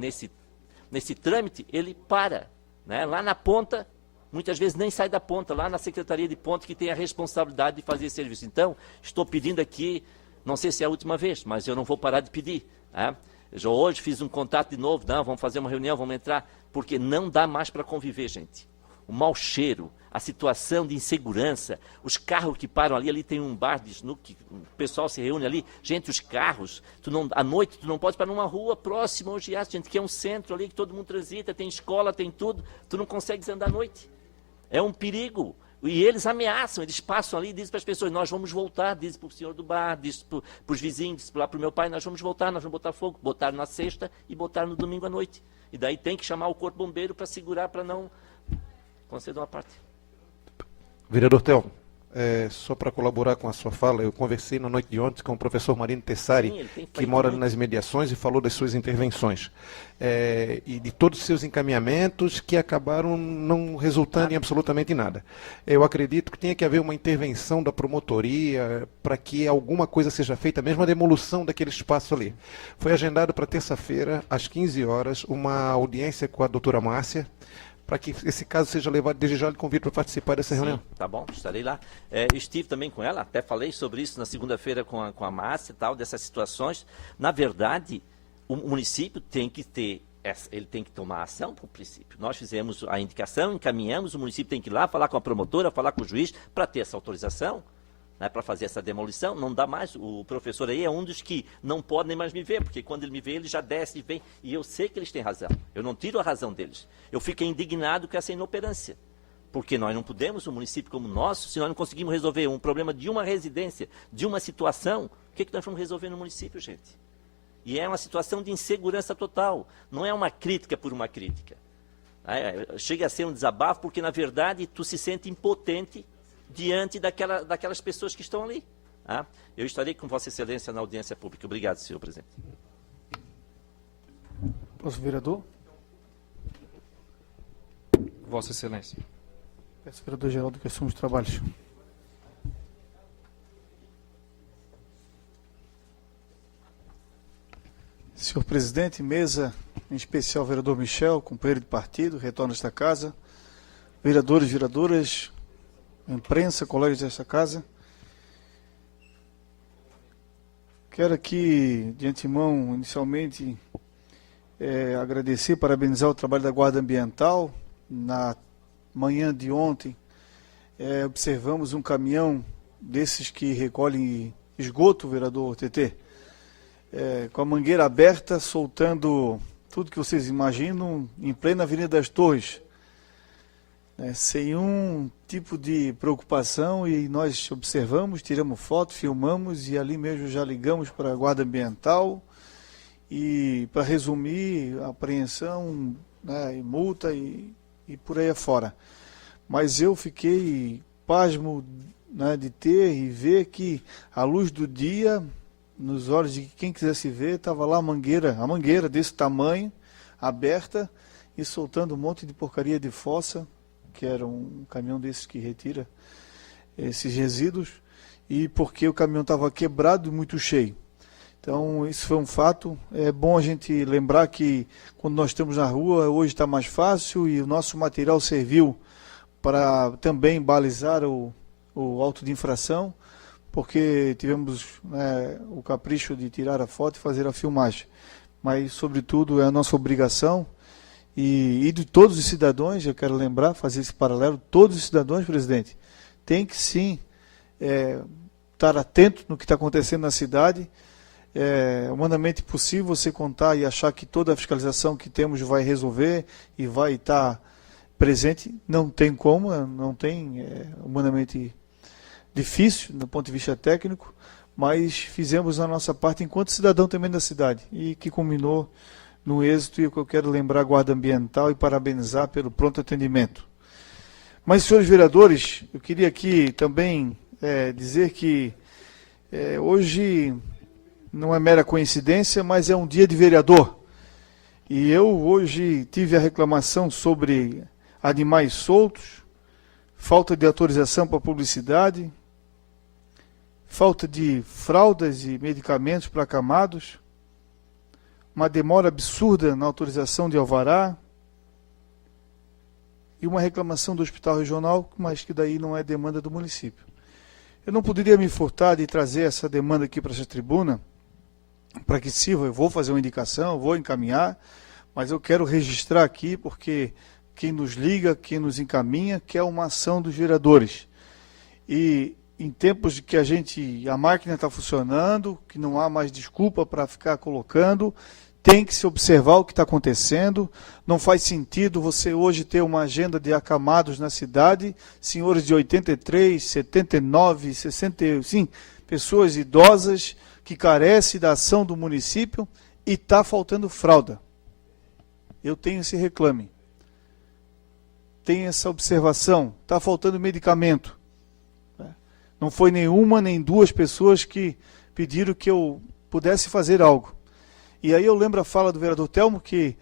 trâmite, ele para. Né? Lá na ponta, muitas vezes nem sai da ponta, lá na Secretaria de Ponta, que tem a responsabilidade de fazer esse serviço. Então, estou pedindo aqui, não sei se é a última vez, mas eu não vou parar de pedir. Né? Eu já hoje fiz um contato de novo, não, vamos fazer uma reunião, vamos entrar, porque não dá mais para conviver, gente. O mau cheiro, a situação de insegurança, os carros que param ali tem um bar de snooker, o pessoal se reúne ali, gente, os carros, à noite tu não pode parar numa rua próxima ao Giasse, gente, que é um centro ali que todo mundo transita, tem escola, tem tudo, tu não consegues andar à noite. É um perigo. E eles ameaçam, eles passam ali e dizem para as pessoas, nós vamos voltar, dizem para o senhor do bar, dizem para os vizinhos, dizem lá para o meu pai, nós vamos voltar, nós vamos botar fogo. Botaram na sexta e botaram no domingo à noite. E daí tem que chamar o corpo bombeiro para segurar, para não conceder uma parte. Vereador Telmo, só para colaborar com a sua fala, eu conversei na noite de ontem com o professor Marino Tessari, que mora ali nas imediações e falou das suas intervenções. E de todos os seus encaminhamentos que acabaram não resultando em absolutamente nada. Eu acredito que tenha que haver uma intervenção da promotoria para que alguma coisa seja feita, mesmo a demolição daquele espaço ali. Foi agendado para terça-feira, às 15 horas, uma audiência com a doutora Márcia, para que esse caso seja levado, desde já lhe convido para participar dessa reunião. Tá bom, estarei lá. Estive também com ela, até falei sobre isso na segunda-feira com a Márcia e tal, dessas situações. Na verdade, o município tem que ter ele tem que tomar ação para o município. Nós fizemos a indicação, encaminhamos, o município tem que ir lá falar com a promotora, falar com o juiz para ter essa autorização, né, para fazer essa demolição. Não dá mais. O professor aí é um dos que não pode nem mais me ver, porque quando ele me vê, ele já desce e vem. E eu sei que eles têm razão. Eu não tiro a razão deles. Eu fico indignado com essa inoperância. Porque nós não podemos, um município como o nosso, se nós não conseguimos resolver um problema de uma residência, de uma situação, o que nós vamos resolver no município, gente? E é uma situação de insegurança total. Não é uma crítica por uma crítica. Chega a ser um desabafo porque, na verdade, tu se sente impotente diante daquelas pessoas que estão ali. Eu estarei com Vossa Excelência na audiência pública. Obrigado, senhor presidente. Próximo vereador. Vossa Excelência. Peço ao vereador Geraldo que assuma os trabalhos. Senhor presidente, mesa, em especial o vereador Michel, companheiro de partido, retorna a esta casa, vereadores, vereadoras, imprensa, colegas desta casa. Quero aqui, de antemão, inicialmente, agradecer, parabenizar o trabalho da Guarda Ambiental. Na manhã de ontem, observamos um caminhão desses que recolhem esgoto, vereador TT, com a mangueira aberta, soltando tudo que vocês imaginam, em plena Avenida das Torres, sem um tipo de preocupação, e nós observamos, tiramos foto, filmamos, e ali mesmo já ligamos para a Guarda Ambiental, e para resumir, apreensão, e multa e por aí afora. Mas eu fiquei pasmo, de ter e ver que, à luz do dia, nos olhos de quem quisesse ver, estava lá a mangueira desse tamanho, aberta, e soltando um monte de porcaria de fossa, que era um caminhão desses que retira esses resíduos, e porque o caminhão estava quebrado e muito cheio. Então, isso foi um fato. É bom a gente lembrar que, quando nós estamos na rua, hoje está mais fácil, e o nosso material serviu para também balizar o auto de infração, porque tivemos o capricho de tirar a foto e fazer a filmagem. Mas, sobretudo, é a nossa obrigação, e de todos os cidadãos, eu quero lembrar, fazer esse paralelo, todos os cidadãos, presidente, tem que sim estar atento no que está acontecendo na cidade. É humanamente possível você contar e achar que toda a fiscalização que temos vai resolver e vai estar presente. Não tem como, não tem, humanamente difícil do ponto de vista técnico, mas fizemos a nossa parte enquanto cidadão também da cidade, e que culminou no êxito, e eu quero lembrar a Guarda Ambiental e parabenizar pelo pronto atendimento. Mas, senhores vereadores, eu queria aqui também dizer que hoje não é mera coincidência, mas é um dia de vereador. E eu hoje tive a reclamação sobre animais soltos, falta de autorização para publicidade, falta de fraldas e medicamentos para acamados, uma demora absurda na autorização de alvará, e uma reclamação do hospital regional, mas que daí não é demanda do município. Eu não poderia me furtar de trazer essa demanda aqui para essa tribuna, para que sirva. Eu vou fazer uma indicação, vou encaminhar, mas eu quero registrar aqui, porque quem nos liga, quem nos encaminha, quer uma ação dos vereadores. E em tempos de que a máquina está funcionando, que não há mais desculpa para ficar colocando, tem que se observar o que está acontecendo. Não faz sentido você hoje ter uma agenda de acamados na cidade, senhores de 83, 79, 65, pessoas idosas que carecem da ação do município, e está faltando fralda. Eu tenho esse reclame. Tem essa observação. Está faltando medicamento. Não foi nenhuma nem duas pessoas que pediram que eu pudesse fazer algo. E aí eu lembro a fala do vereador Telmo, que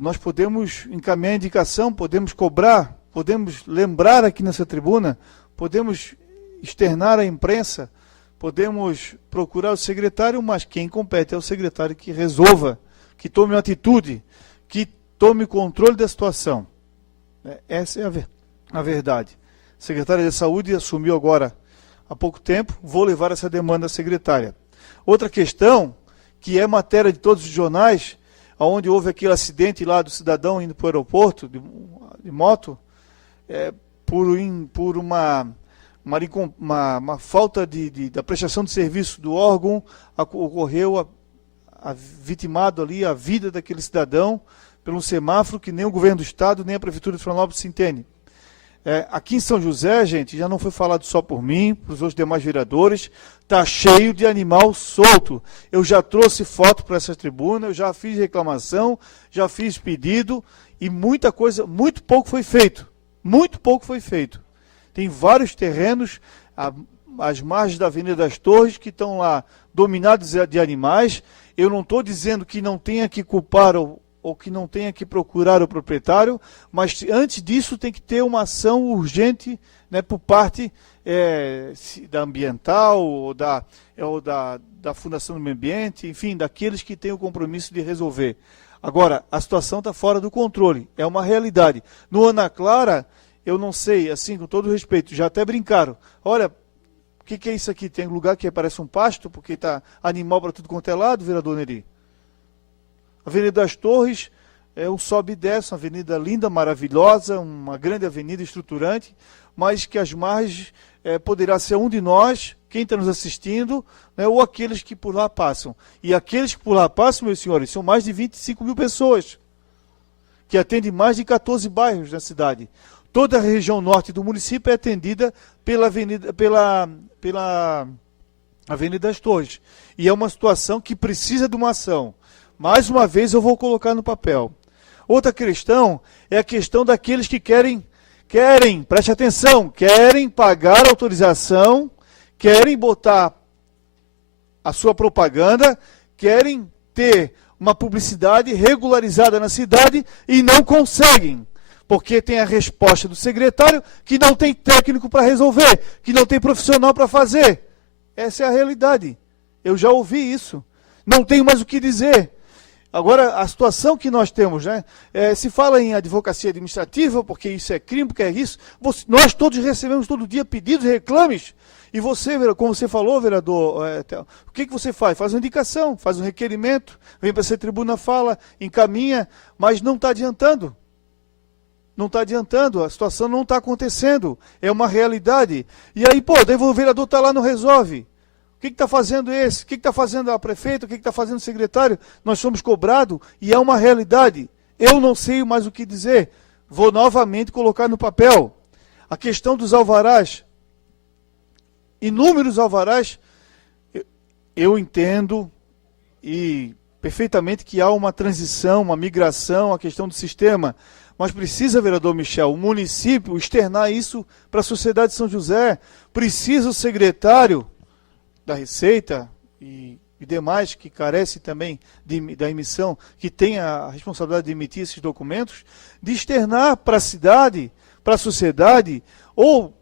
nós podemos encaminhar a indicação, podemos cobrar, podemos lembrar aqui nessa tribuna, podemos externar à imprensa, podemos procurar o secretário, mas quem compete é o secretário que resolva, que tome uma atitude, que tome controle da situação. Essa é a verdade. A secretária de Saúde assumiu agora há pouco tempo, vou levar essa demanda à secretária. Outra questão, que é matéria de todos os jornais, onde houve aquele acidente lá do cidadão indo para o aeroporto de moto, por uma falta da prestação de serviço do órgão, ocorreu vitimado ali a vida daquele cidadão por um semáforo que nem o governo do estado, nem a prefeitura de Florianópolis se entende. Aqui em São José, gente, já não foi falado só por mim, por os outros demais vereadores, está cheio de animal solto. Eu já trouxe foto para essa tribuna, eu já fiz reclamação, já fiz pedido, e muita coisa, muito pouco foi feito. Muito pouco foi feito. Tem vários terrenos, às margens da Avenida das Torres, que estão lá dominados de animais. Eu não estou dizendo que não tenha que culpar ou que não tenha que procurar o proprietário, mas antes disso tem que ter uma ação urgente, né, por parte da ambiental ou da Fundação do Meio Ambiente, enfim, daqueles que têm o compromisso de resolver. Agora, a situação está fora do controle, é uma realidade. No Ana Clara, eu não sei, assim, com todo respeito, já até brincaram, olha, o que é isso aqui? Tem lugar que parece um pasto, porque está animal para tudo quanto é lado, vereador Neri? Avenida das Torres é um sobe e desce, uma avenida linda, maravilhosa, uma grande avenida estruturante, mas que as margens poderá ser um de nós, quem está nos assistindo, né, ou aqueles que por lá passam. E aqueles que por lá passam, meus senhores, são mais de 25 mil pessoas, que atendem mais de 14 bairros na cidade. Toda a região norte do município é atendida pela Avenida das Torres. E é uma situação que precisa de uma ação. Mais uma vez eu vou colocar no papel. Outra questão é a questão daqueles que querem, preste atenção, querem pagar autorização, querem botar a sua propaganda, querem ter uma publicidade regularizada na cidade e não conseguem. Porque tem a resposta do secretário que não tem técnico para resolver, que não tem profissional para fazer. Essa é a realidade. Eu já ouvi isso. Não tenho mais o que dizer. Agora, a situação que nós temos, né? Se fala em advocacia administrativa, porque isso é crime, porque é isso. Nós todos recebemos todo dia pedidos, reclames. E você, como você falou, vereador, o que você faz? Faz uma indicação, faz um requerimento, vem para essa tribuna, fala, encaminha, mas não está adiantando. Não está adiantando, a situação não está acontecendo. É uma realidade. E aí, daí o vereador está lá, não resolve. O que está fazendo esse? O que está fazendo a prefeita? O que está fazendo o secretário? Nós somos cobrados e é uma realidade. Eu não sei mais o que dizer. Vou novamente colocar no papel. A questão dos alvarás. Inúmeros alvarás. Eu entendo e perfeitamente que há uma transição, uma migração, a questão do sistema. Mas precisa, vereador Michel, o município externar isso para a sociedade de São José. Precisa o secretário da Receita e demais que carecem também da emissão, que tem a responsabilidade de emitir esses documentos, de externar para a cidade, para a sociedade, ou,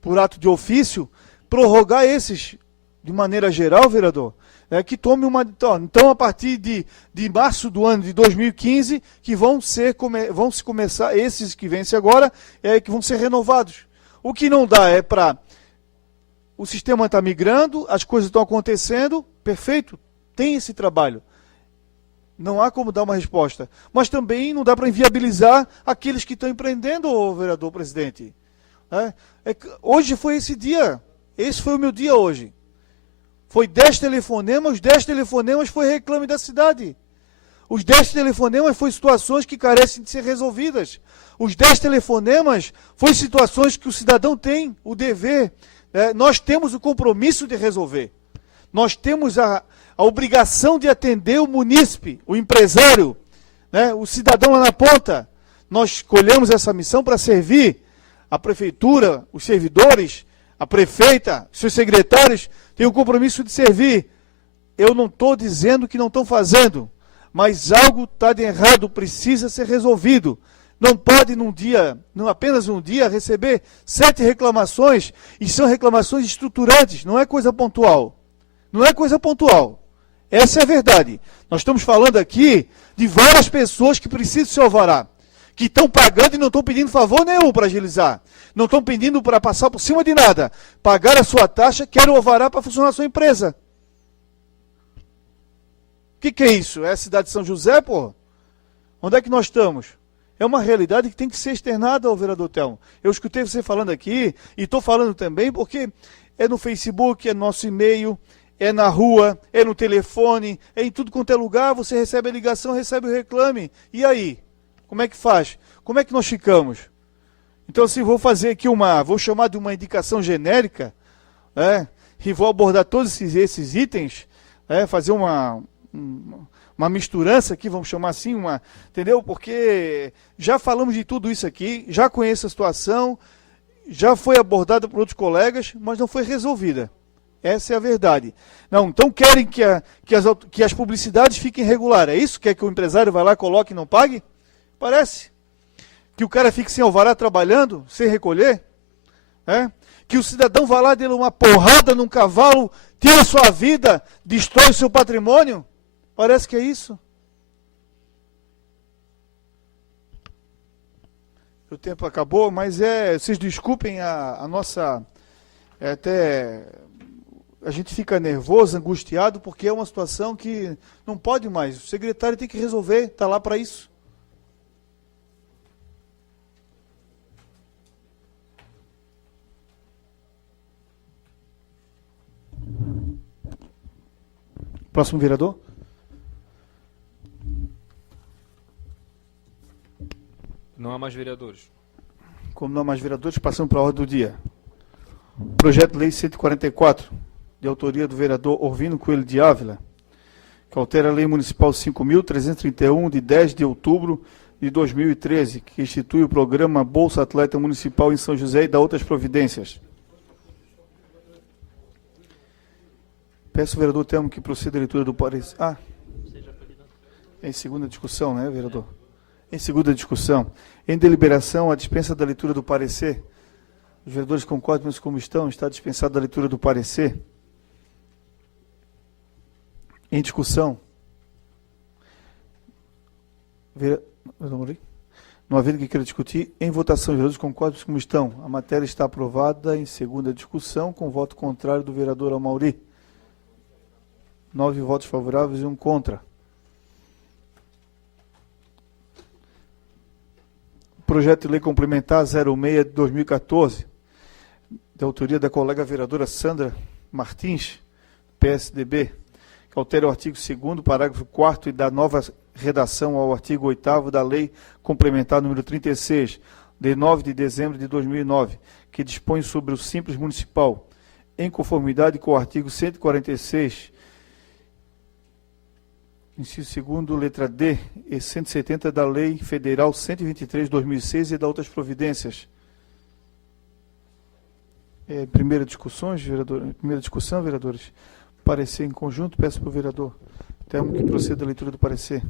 por ato de ofício, prorrogar esses, de maneira geral, vereador, que tome uma... Então, a partir de março do ano de 2015, que vão se começar, esses que vencem agora, que vão ser renovados. O que não dá é para... O sistema está migrando, as coisas estão acontecendo, perfeito, tem esse trabalho. Não há como dar uma resposta. Mas também não dá para inviabilizar aqueles que estão empreendendo, vereador presidente. Hoje foi esse dia, esse foi o meu dia hoje. Foi 10 telefonemas, os 10 telefonemas foi reclame da cidade. Os 10 telefonemas foi situações que carecem de ser resolvidas. Os 10 telefonemas foi situações que o cidadão tem o dever. Nós temos o compromisso de resolver. Nós temos a obrigação de atender o munícipe, o empresário, o cidadão lá na ponta. Nós escolhemos essa missão para servir a prefeitura, os servidores, a prefeita, seus secretários, têm o compromisso de servir. Eu não estou dizendo que não estão fazendo, mas algo está de errado, precisa ser resolvido. Não pode num dia, não apenas um dia, receber 7 reclamações, e são reclamações estruturantes, não é coisa pontual. Não é coisa pontual. Essa é a verdade. Nós estamos falando aqui de várias pessoas que precisam se alvará, que estão pagando e não estão pedindo favor nenhum para agilizar. Não estão pedindo para passar por cima de nada. Pagar a sua taxa, querem o alvará para funcionar a sua empresa. O que é isso? É a cidade de São José, pô? Onde é que nós estamos? É uma realidade que tem que ser externada ao vereador Telmo. Eu escutei você falando aqui, e estou falando também porque é no Facebook, é no nosso e-mail, é na rua, é no telefone, é em tudo quanto é lugar, você recebe a ligação, recebe o reclame. E aí? Como é que faz? Como é que nós ficamos? Então, assim, vou fazer aqui vou chamar de uma indicação genérica, e vou abordar todos esses itens, fazer uma misturança aqui, vamos chamar assim, entendeu? Porque já falamos de tudo isso aqui, já conheço a situação, já foi abordada por outros colegas, mas não foi resolvida. Essa é a verdade. Não, então querem que as publicidades fiquem regulares. É isso? Quer que o empresário vá lá, coloque e não pague? Parece. Que o cara fique sem alvará trabalhando, sem recolher? Que o cidadão vá lá, dê uma porrada num cavalo, tira a sua vida, destrói o seu patrimônio? Parece que é isso. O tempo acabou, mas vocês desculpem a nossa... A gente fica nervoso, angustiado, porque é uma situação que não pode mais. O secretário tem que resolver, está lá para isso. Próximo vereador. Não há mais vereadores. Como não há mais vereadores, passamos para a ordem do dia. Projeto de Lei 144, de autoria do vereador Orvino Coelho de Ávila, que altera a Lei Municipal 5.331, de 10 de outubro de 2013, que institui o programa Bolsa Atleta Municipal em São José e dá outras providências. Peço ao vereador Telmo que proceda a leitura do parecer. Em segunda discussão, né, vereador? Em segunda discussão. Em deliberação, a dispensa da leitura do parecer. Os vereadores concordam como estão? Está dispensada a leitura do parecer. Em discussão. Não havendo que queira discutir, em votação, os vereadores concordam como estão? A matéria está aprovada em segunda discussão, com voto contrário do vereador Amauri. 9 votos favoráveis e 1 contra. Projeto de Lei Complementar 06 de 2014, de autoria da colega vereadora Sandra Martins, PSDB, que altera o artigo 2º, parágrafo 4º e dá nova redação ao artigo 8º da Lei Complementar número 36, de 9 de dezembro de 2009, que dispõe sobre o Simples Municipal, em conformidade com o artigo 146, inciso 2º, letra D, e 170 da Lei Federal 123 de 2006 e da outras providências. Primeira discussão, vereadores. Parecer em conjunto, peço para o vereador Telmo que proceda a leitura do parecer.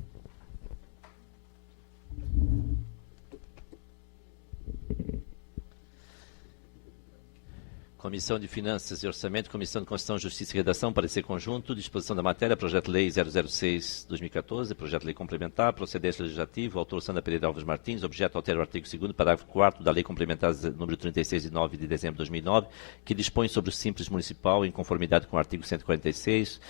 Comissão de Finanças e Orçamento, Comissão de Constituição, Justiça e Redação, parecer conjunto, disposição da matéria, Projeto de Lei 006/2014, Projeto de Lei Complementar, Procedência Legislativa, autor Sandra Pereira Alves Martins, objeto altera o artigo 2º, parágrafo 4º da Lei Complementar número 36 de 9 de dezembro de 2009, que dispõe sobre o Simples Municipal, em conformidade com o artigo 146,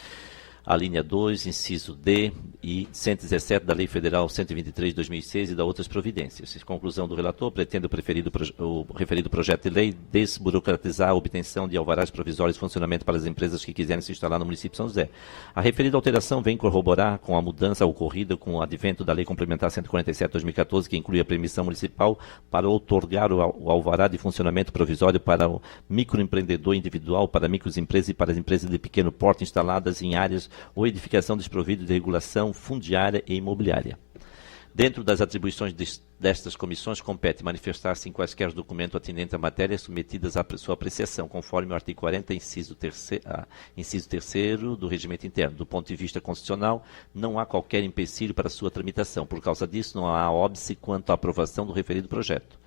a linha 2, inciso D e 117 da Lei Federal 123 de 2006 e da outras providências. Em conclusão do relator, pretende o referido projeto de lei desburocratizar a obtenção de alvarás provisórios de funcionamento para as empresas que quiserem se instalar no município de São José. A referida alteração vem corroborar com a mudança ocorrida com o advento da Lei Complementar 147 de 2014, que inclui a permissão municipal para outorgar o alvará de funcionamento provisório para o microempreendedor individual, para microempresas e para as empresas de pequeno porte instaladas em áreas ou edificação desprovida de regulação fundiária e imobiliária. Dentro das atribuições destas comissões, compete manifestar-se em quaisquer documentos atinentes à matéria submetidas à sua apreciação, conforme o artigo 40, inciso 3º do Regimento Interno. Do ponto de vista constitucional, não há qualquer empecilho para sua tramitação. Por causa disso, não há óbice quanto à aprovação do referido projeto.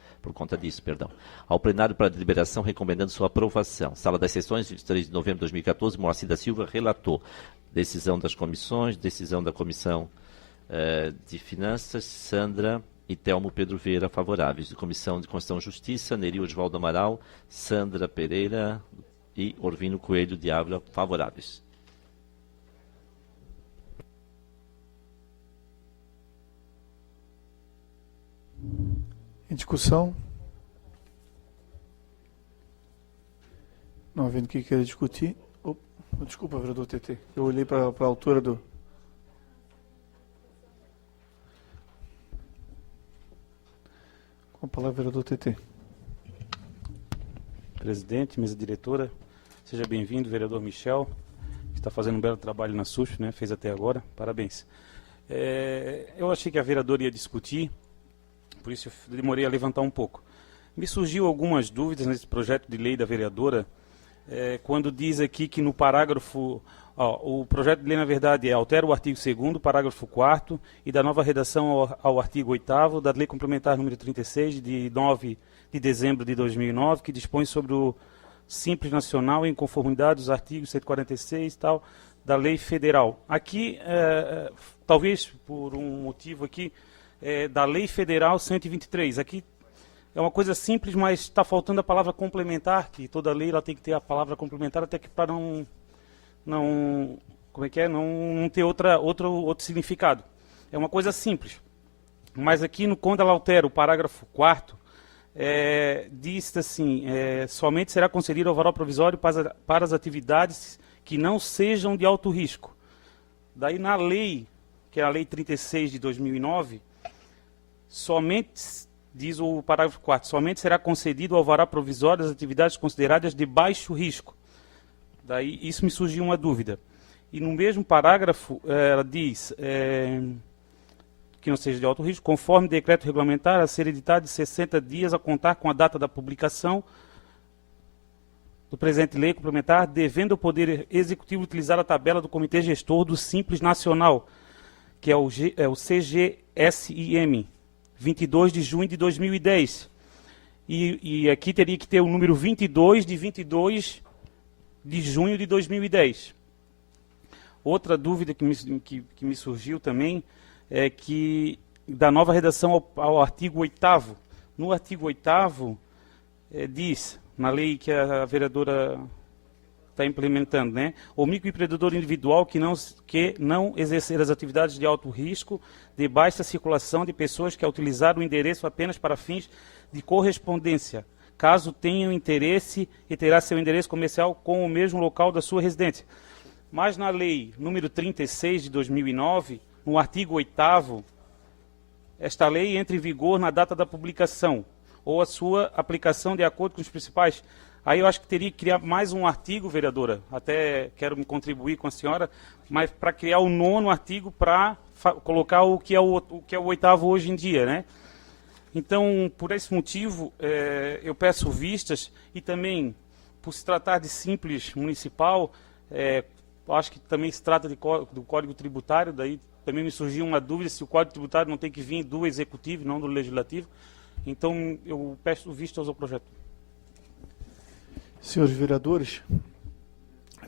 Ao plenário para deliberação, recomendando sua aprovação. Sala das Sessões, 23 de novembro de 2014, Moacir da Silva, relator. Decisão das comissões, decisão da Comissão de Finanças, Sandra e Telmo Pedro Vieira, favoráveis. Comissão de Constituição e Justiça, Neri Osvaldo Amaral, Sandra Pereira e Orvino Coelho de Ávila, favoráveis. Em discussão? Não havendo que queira discutir. Desculpa, vereador TT. Eu olhei para a altura do... Com a palavra, vereador TT. Presidente, mesa diretora, seja bem-vindo, vereador Michel, que está fazendo um belo trabalho na SUF, né? Fez até agora, parabéns. Eu achei que a vereadora ia discutir, por isso eu demorei a levantar um pouco. Me surgiu algumas dúvidas nesse projeto de lei da vereadora, quando diz aqui que no parágrafo, o projeto de lei, na verdade, altera o artigo 2º, parágrafo 4º, e da nova redação ao artigo 8º da Lei Complementar número 36, de 9 de dezembro de 2009, que dispõe sobre o Simples Nacional em conformidade dos artigos 146 e tal, da Lei Federal. Aqui, talvez por um motivo aqui, da Lei Federal 123. Aqui é uma coisa simples, mas está faltando a palavra complementar, que toda lei ela tem que ter a palavra complementar, até que para não ter outro significado. É uma coisa simples. Mas aqui, quando ela altera o parágrafo 4º, diz assim, somente será concedido alvará provisório para as atividades que não sejam de alto risco. Daí na lei, que é a Lei 36 de 2009, somente, diz o parágrafo 4º, somente será concedido alvará provisório às atividades consideradas de baixo risco. Daí isso me surgiu uma dúvida. E no mesmo parágrafo, ela diz que não seja de alto risco, conforme decreto regulamentar a ser editado de 60 dias a contar com a data da publicação do presente lei complementar, devendo o Poder Executivo utilizar a tabela do Comitê Gestor do Simples Nacional, que é o CGSIM, 22 de junho de 2010. E aqui teria que ter o número 22 de junho de 2010. Outra dúvida que me surgiu também é que da nova redação ao artigo 8º. No artigo 8º, diz, na lei que a vereadora está implementando, né? O microempreendedor individual que não exercer as atividades de alto risco, de baixa circulação de pessoas que utilizaram o endereço apenas para fins de correspondência, caso tenham interesse e terá seu endereço comercial com o mesmo local da sua residência. Mas na lei número 36 de 2009, no artigo 8º, esta lei entra em vigor na data da publicação ou a sua aplicação de acordo com os principais. Aí eu acho que teria que criar mais um artigo, vereadora, até quero me contribuir com a senhora, mas para criar o 9º artigo para colocar o que é o 8º hoje em dia, né? Então, por esse motivo, eu peço vistas e também, por se tratar de simples municipal, acho que também se trata do Código Tributário, daí também me surgiu uma dúvida se o Código Tributário não tem que vir do Executivo, não do Legislativo. Então, eu peço vistas ao projeto. Senhores vereadores,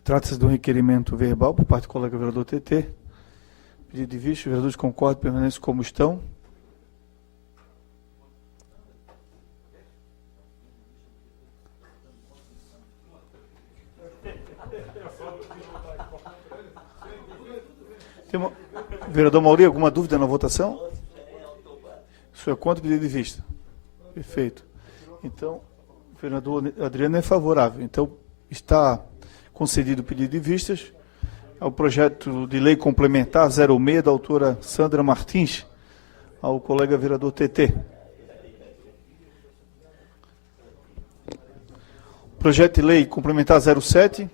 trata-se de um requerimento verbal por parte do colega vereador TT. Pedido de vista, os vereadores concordam e permanecem como estão. Vereador Mauri, alguma dúvida na votação? O senhor é contra o pedido de vista? Perfeito. Então, o vereador Adriano é favorável. Então, está concedido o pedido de vistas ao projeto de lei complementar 06 da autora Sandra Martins, ao colega vereador TT. Projeto de lei complementar 07,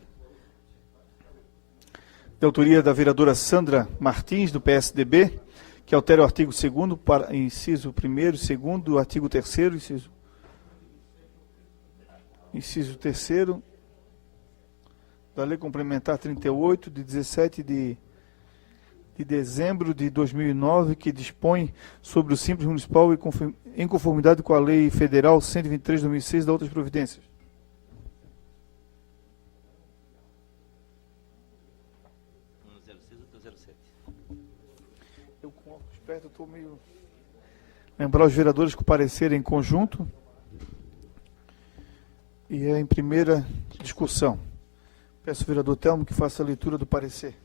de autoria da vereadora Sandra Martins, do PSDB, que altera o artigo 2º, para inciso 1º, 2º, artigo 3º, inciso 3º, da Lei Complementar 38, de 17 de dezembro de 2009, que dispõe sobre o Simples Municipal em conformidade com a Lei Federal 123 de 2006 da outras providências. Eu com óculos perto estou meio... Lembrar os vereadores que comparecerem em conjunto. E é em primeira discussão. Peço ao vereador Telmo que faça a leitura do parecer.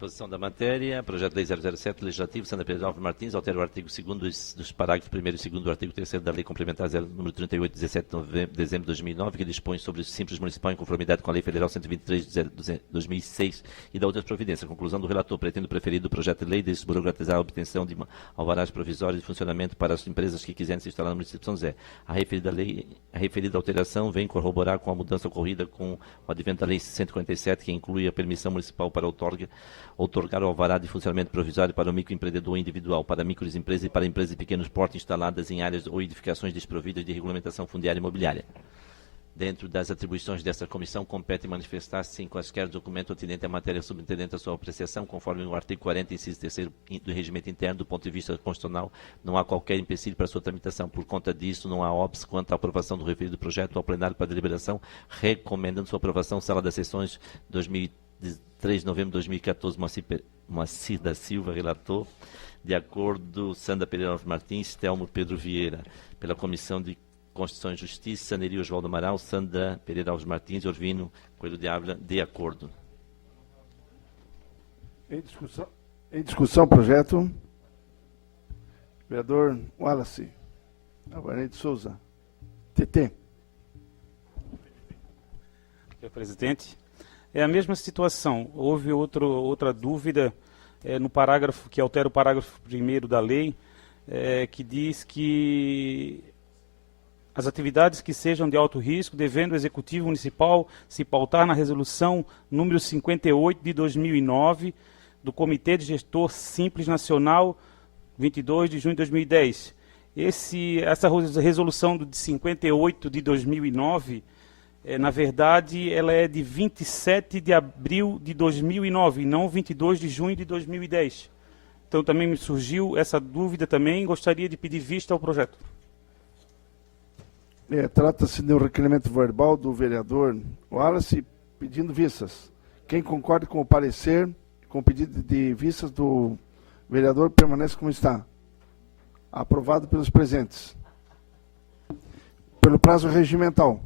Exposição da matéria, projeto de lei 007, legislativo, Sandra Pereira Alves Martins, altera o artigo 2º dos parágrafos 1º e 2º do artigo 3º da lei complementar 0, número 38, 17 de dezembro de 2009, que dispõe sobre o Simples Municipal em conformidade com a Lei Federal 123 de 2006 e da outras providências. Conclusão do relator: pretendo preferir do projeto de lei desburocratizar a obtenção de alvarás provisórios de funcionamento para as empresas que quiserem se instalar no município de São José. A referida alteração vem corroborar com a mudança ocorrida com o advento da Lei 147, que inclui a permissão municipal para outorgar o alvará de funcionamento provisório para o microempreendedor individual, para microempresas e para empresas de pequenos porte instaladas em áreas ou edificações desprovidas de regulamentação fundiária e imobiliária. Dentro das atribuições desta comissão, compete manifestar-se em quaisquer documento atinente à matéria subentendente a sua apreciação, conforme o artigo 40, inciso 3º do regimento interno. Do ponto de vista constitucional, não há qualquer empecilho para sua tramitação. Por conta disso, não há óbice quanto à aprovação do referido projeto ao plenário para deliberação, recomendando sua aprovação. Sala das Sessões, 3 de novembro de 2014, Moacir da Silva, relator. De acordo, Sandra Pereira Alves Martins, Telmo Pedro Vieira. Pela Comissão de Constituição e Justiça, Neri Oswaldo Amaral, Sandra Pereira Alves Martins, Orvino Coelho de Ávila, de acordo. Em discussão, projeto. Vereador Wallace. Alvarez de Souza. TT. Senhor presidente, é a mesma situação. Houve outra dúvida no parágrafo, que altera o parágrafo 1º da lei, que diz que as atividades que sejam de alto risco, devendo o Executivo Municipal se pautar na resolução número 58 de 2009 do Comitê de Gestor Simples Nacional, 22 de junho de 2010. Essa resolução de 58 de 2009, na verdade, ela é de 27 de abril de 2009, e não 22 de junho de 2010. Então também me surgiu essa dúvida também, gostaria de pedir vista ao projeto. Trata-se de um requerimento verbal do vereador Wallace pedindo vistas. Quem concorda com o parecer, com o pedido de vistas do vereador, permanece como está. Aprovado pelos presentes. Pelo prazo regimental.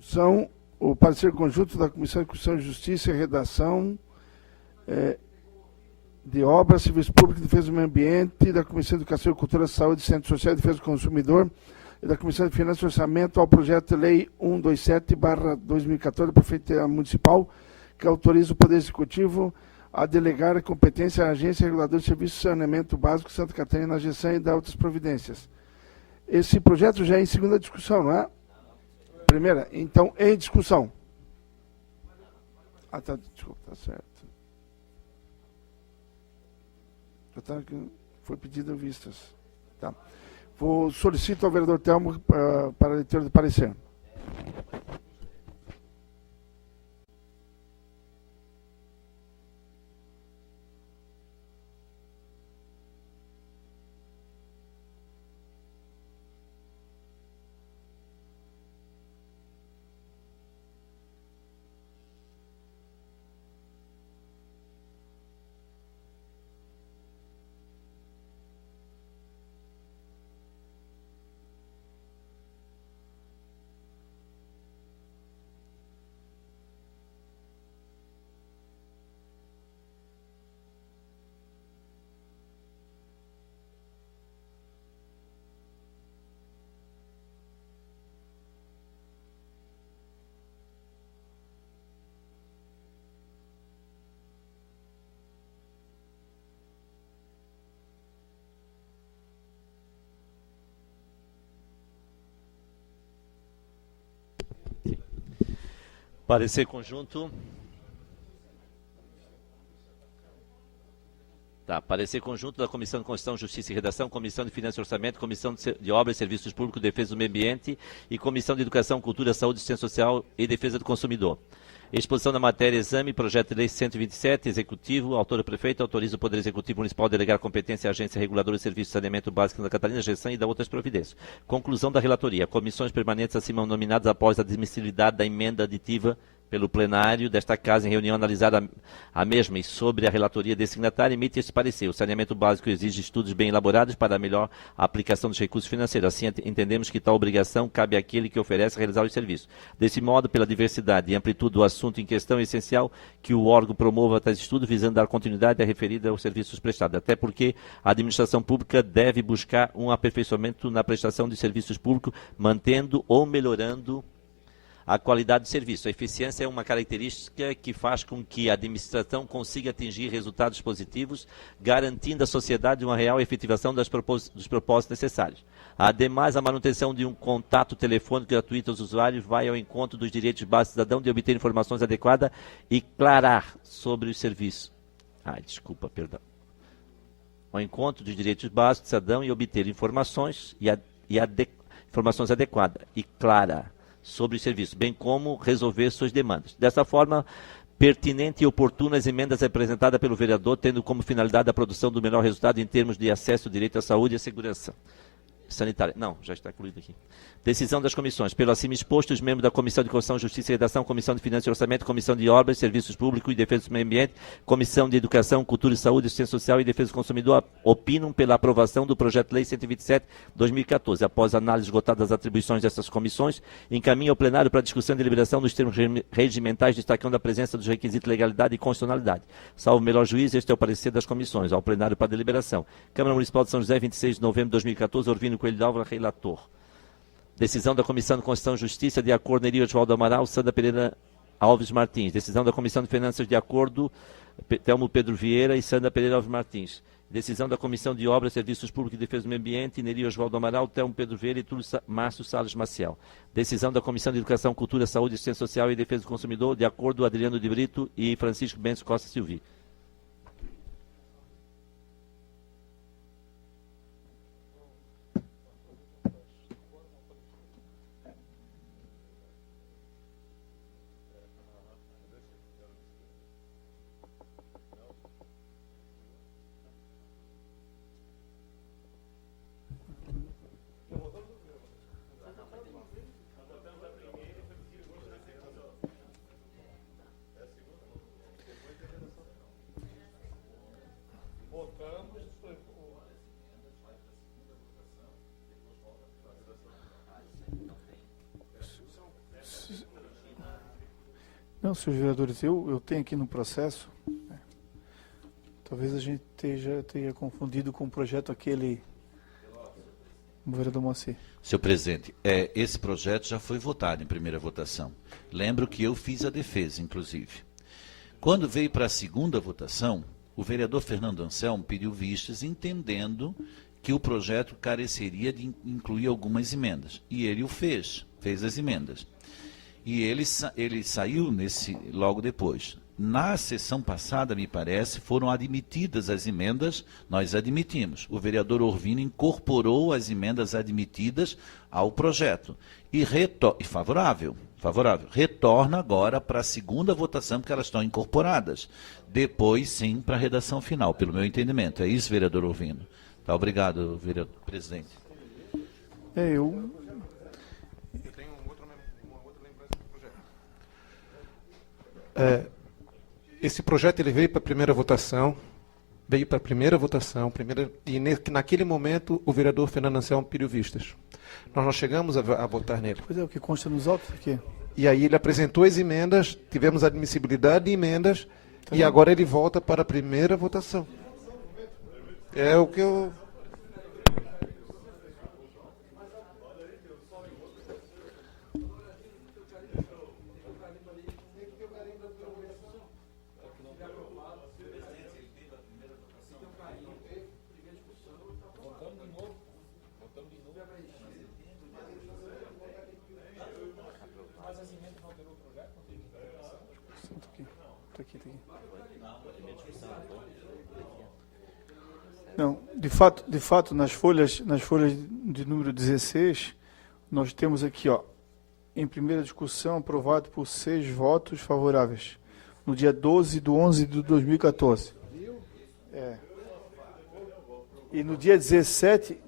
São o parecer conjunto da Comissão de Constituição e Justiça e Redação de Obras, Serviços Públicos, Defesa do Meio Ambiente, da Comissão de Educação e Cultura, Saúde, Centro Social e Defesa do Consumidor e da Comissão de Finanças e Orçamento ao projeto de lei 127/2014 da Prefeitura Municipal, que autoriza o Poder Executivo a delegar a competência à Agência Reguladora de Serviços de Saneamento Básico Santa Catarina na gestão e dar outras providências. Esse projeto já é em segunda discussão, não é? Primeira, então, em discussão. Ah, tá, desculpa, tá certo. Foi pedido vistas. Tá. Solicito ao vereador Telmo para a leitura do parecer. Parecer conjunto. Tá, parecer conjunto da Comissão de Constituição, Justiça e Redação, Comissão de Finanças e Orçamento, Comissão de Obras e Serviços Públicos, Defesa do Meio Ambiente e Comissão de Educação, Cultura, Saúde, Assistência Social e Defesa do Consumidor. Exposição da matéria, exame, projeto de lei 127, executivo, autor o prefeito, autoriza o Poder Executivo Municipal a delegar competência à Agência Reguladora de Serviços de Saneamento Básico da Catarina, GESAM, e da outras providências. Conclusão da relatoria. Comissões permanentes acima nominadas após a admissibilidade da emenda aditiva pelo plenário desta casa em reunião analisada a mesma e sobre a relatoria designatária, emite este parecer. O saneamento básico exige estudos bem elaborados para a melhor aplicação dos recursos financeiros. Assim, entendemos que tal obrigação cabe àquele que oferece realizar os serviços. Desse modo, pela diversidade e amplitude do assunto em questão, é essencial que o órgão promova tais estudos visando dar continuidade à referida aos serviços prestados. Até porque a administração pública deve buscar um aperfeiçoamento na prestação de serviços públicos, mantendo ou melhorando a qualidade do serviço. A eficiência é uma característica que faz com que a administração consiga atingir resultados positivos, garantindo à sociedade uma real efetivação dos propósitos necessários. Ademais, a manutenção de um contato telefônico gratuito aos usuários vai ao encontro dos direitos básicos do cidadão de obter informações adequadas e clarar sobre os serviços. Ao encontro dos direitos básicos do cidadão e obter informações informações adequadas e claras sobre o serviço, bem como resolver suas demandas. Dessa forma, pertinente e oportuna as emendas apresentadas pelo vereador, tendo como finalidade a produção do melhor resultado em termos de acesso ao direito à saúde e à segurança sanitária. Não, já está incluído aqui. Decisão das comissões. Pelo acima exposto, os membros da Comissão de Constituição, Justiça e Redação, Comissão de Finanças e Orçamento, Comissão de Obras, Serviços Públicos e Defesa do Meio Ambiente, Comissão de Educação, Cultura e Saúde, Assistência Social e Defesa do Consumidor opinam pela aprovação do Projeto de Lei 127/2014. Após análise esgotada das atribuições dessas comissões, encaminha ao plenário para discussão e deliberação dos termos regimentais, destacando a presença dos requisitos de legalidade e constitucionalidade. Salvo o melhor juízo, este é o parecer das comissões. Ao plenário para deliberação. Câmara Municipal de São José, 26 de novembro de 2014, Orvino Coelho de Álvaro, relator. Decisão da Comissão de Constituição e Justiça, de acordo, Neri Osvaldo Amaral, Sandra Pereira Alves Martins. Decisão da Comissão de Finanças, de acordo, Telmo Pedro Vieira e Sandra Pereira Alves Martins. Decisão da Comissão de Obras, Serviços Públicos e Defesa do Meio Ambiente, Neri Osvaldo Amaral, Telmo Pedro Vieira e Túlio Márcio Salles Maciel. Decisão da Comissão de Educação, Cultura, Saúde, Assistência Social e Defesa do Consumidor, de acordo, Adriano de Brito e Francisco Bento Costa Silvi. Não, senhores vereadores, eu tenho aqui no processo, talvez a gente tenha confundido com o projeto aquele do vereador Moacir. Senhor presidente, esse projeto já foi votado em primeira votação. Lembro que eu fiz a defesa, inclusive. Quando veio para a segunda votação, o vereador Fernando Anselmo pediu vistas, entendendo que o projeto careceria de incluir algumas emendas. E ele o fez as emendas. E ele saiu logo depois. Na sessão passada, me parece, foram admitidas as emendas, nós admitimos. O vereador Orvino incorporou as emendas admitidas ao projeto. E favorável. Retorna agora para a segunda votação, porque elas estão incorporadas. Depois, sim, para a redação final, pelo meu entendimento. É isso, vereador Orvino. Tá, obrigado, vereador presidente. Eu tenho uma outra lembrança do projeto. Esse projeto ele veio para a primeira votação, e naquele momento o vereador Fernando Anselmo pediu vistas. Nós não chegamos a votar nele. Pois é, o que consta nos autos aqui. E aí ele apresentou as emendas, tivemos admissibilidade de emendas, e agora ele volta para a primeira votação. É o que eu... Não, de fato, nas folhas de número 16, nós temos aqui, em primeira discussão, aprovado por 6 votos favoráveis, no dia 12/11 de 2014. E no dia 17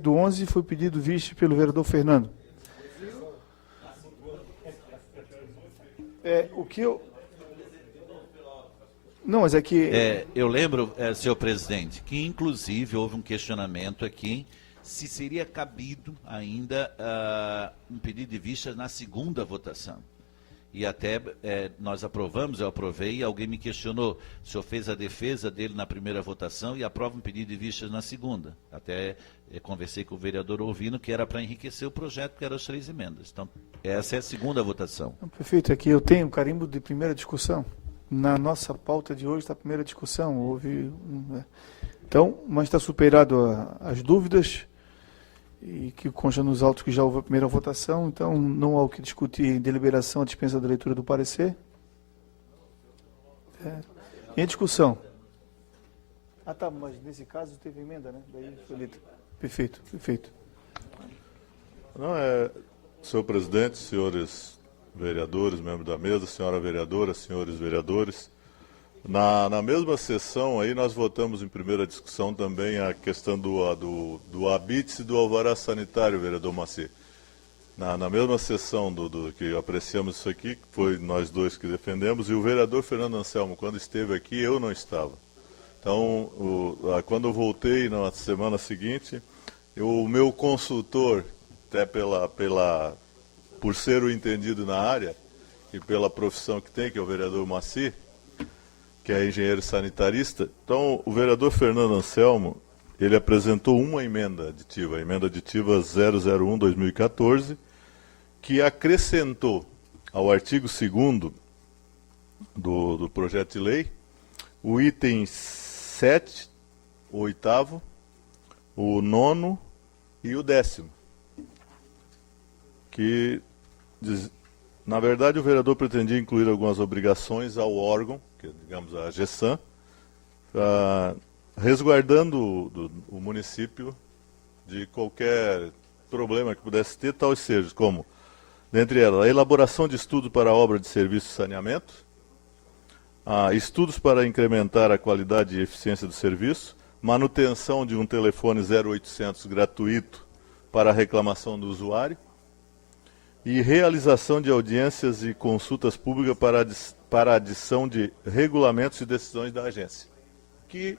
do 11, foi pedido vista pelo vereador Fernando. O que eu... Não, mas é que... Eu lembro, senhor presidente, que inclusive houve um questionamento aqui se seria cabido ainda um pedido de vista na segunda votação. E até nós aprovamos, eu aprovei, e alguém me questionou, o senhor fez a defesa dele na primeira votação e aprova um pedido de vista na segunda. Até conversei com o vereador Olvino, que era para enriquecer o projeto, que eram as 3 emendas. Então, essa é a segunda votação. Perfeito, aqui eu tenho um carimbo de primeira discussão. Na nossa pauta de hoje está a primeira discussão. Houve Então, mas está superado as dúvidas, e que consta nos autos que já houve a primeira votação, então não há o que discutir em deliberação a dispensa da leitura do parecer. Em discussão. Tá, mas nesse caso teve emenda, né? Daí foi lida. Perfeito. Não, senhor presidente, senhores vereadores, membros da mesa, senhora vereadora, senhores vereadores, na mesma sessão aí nós votamos em primeira discussão também a questão do habite e do alvará sanitário, vereador Maci. Na mesma sessão que apreciamos isso aqui, foi nós dois que defendemos, e o vereador Fernando Anselmo, quando esteve aqui, eu não estava. Então, quando eu voltei na semana seguinte, o meu consultor, até por ser o entendido na área, e pela profissão que tem, que é o vereador Maci, que é engenheiro sanitarista, então o vereador Fernando Anselmo, ele apresentou uma emenda aditiva, a emenda aditiva 001/2014, que acrescentou ao artigo 2º do projeto de lei o item 7, o 8º, o 9º e o 10º, que, na verdade, o vereador pretendia incluir algumas obrigações ao órgão, que, digamos, a GESAM, resguardando o município de qualquer problema que pudesse ter, tais sejam como, dentre elas, a elaboração de estudos para a obra de serviço de saneamento, estudos para incrementar a qualidade e eficiência do serviço, manutenção de um telefone 0800 gratuito para a reclamação do usuário, e realização de audiências e consultas públicas para a adição de regulamentos e decisões da agência. Que,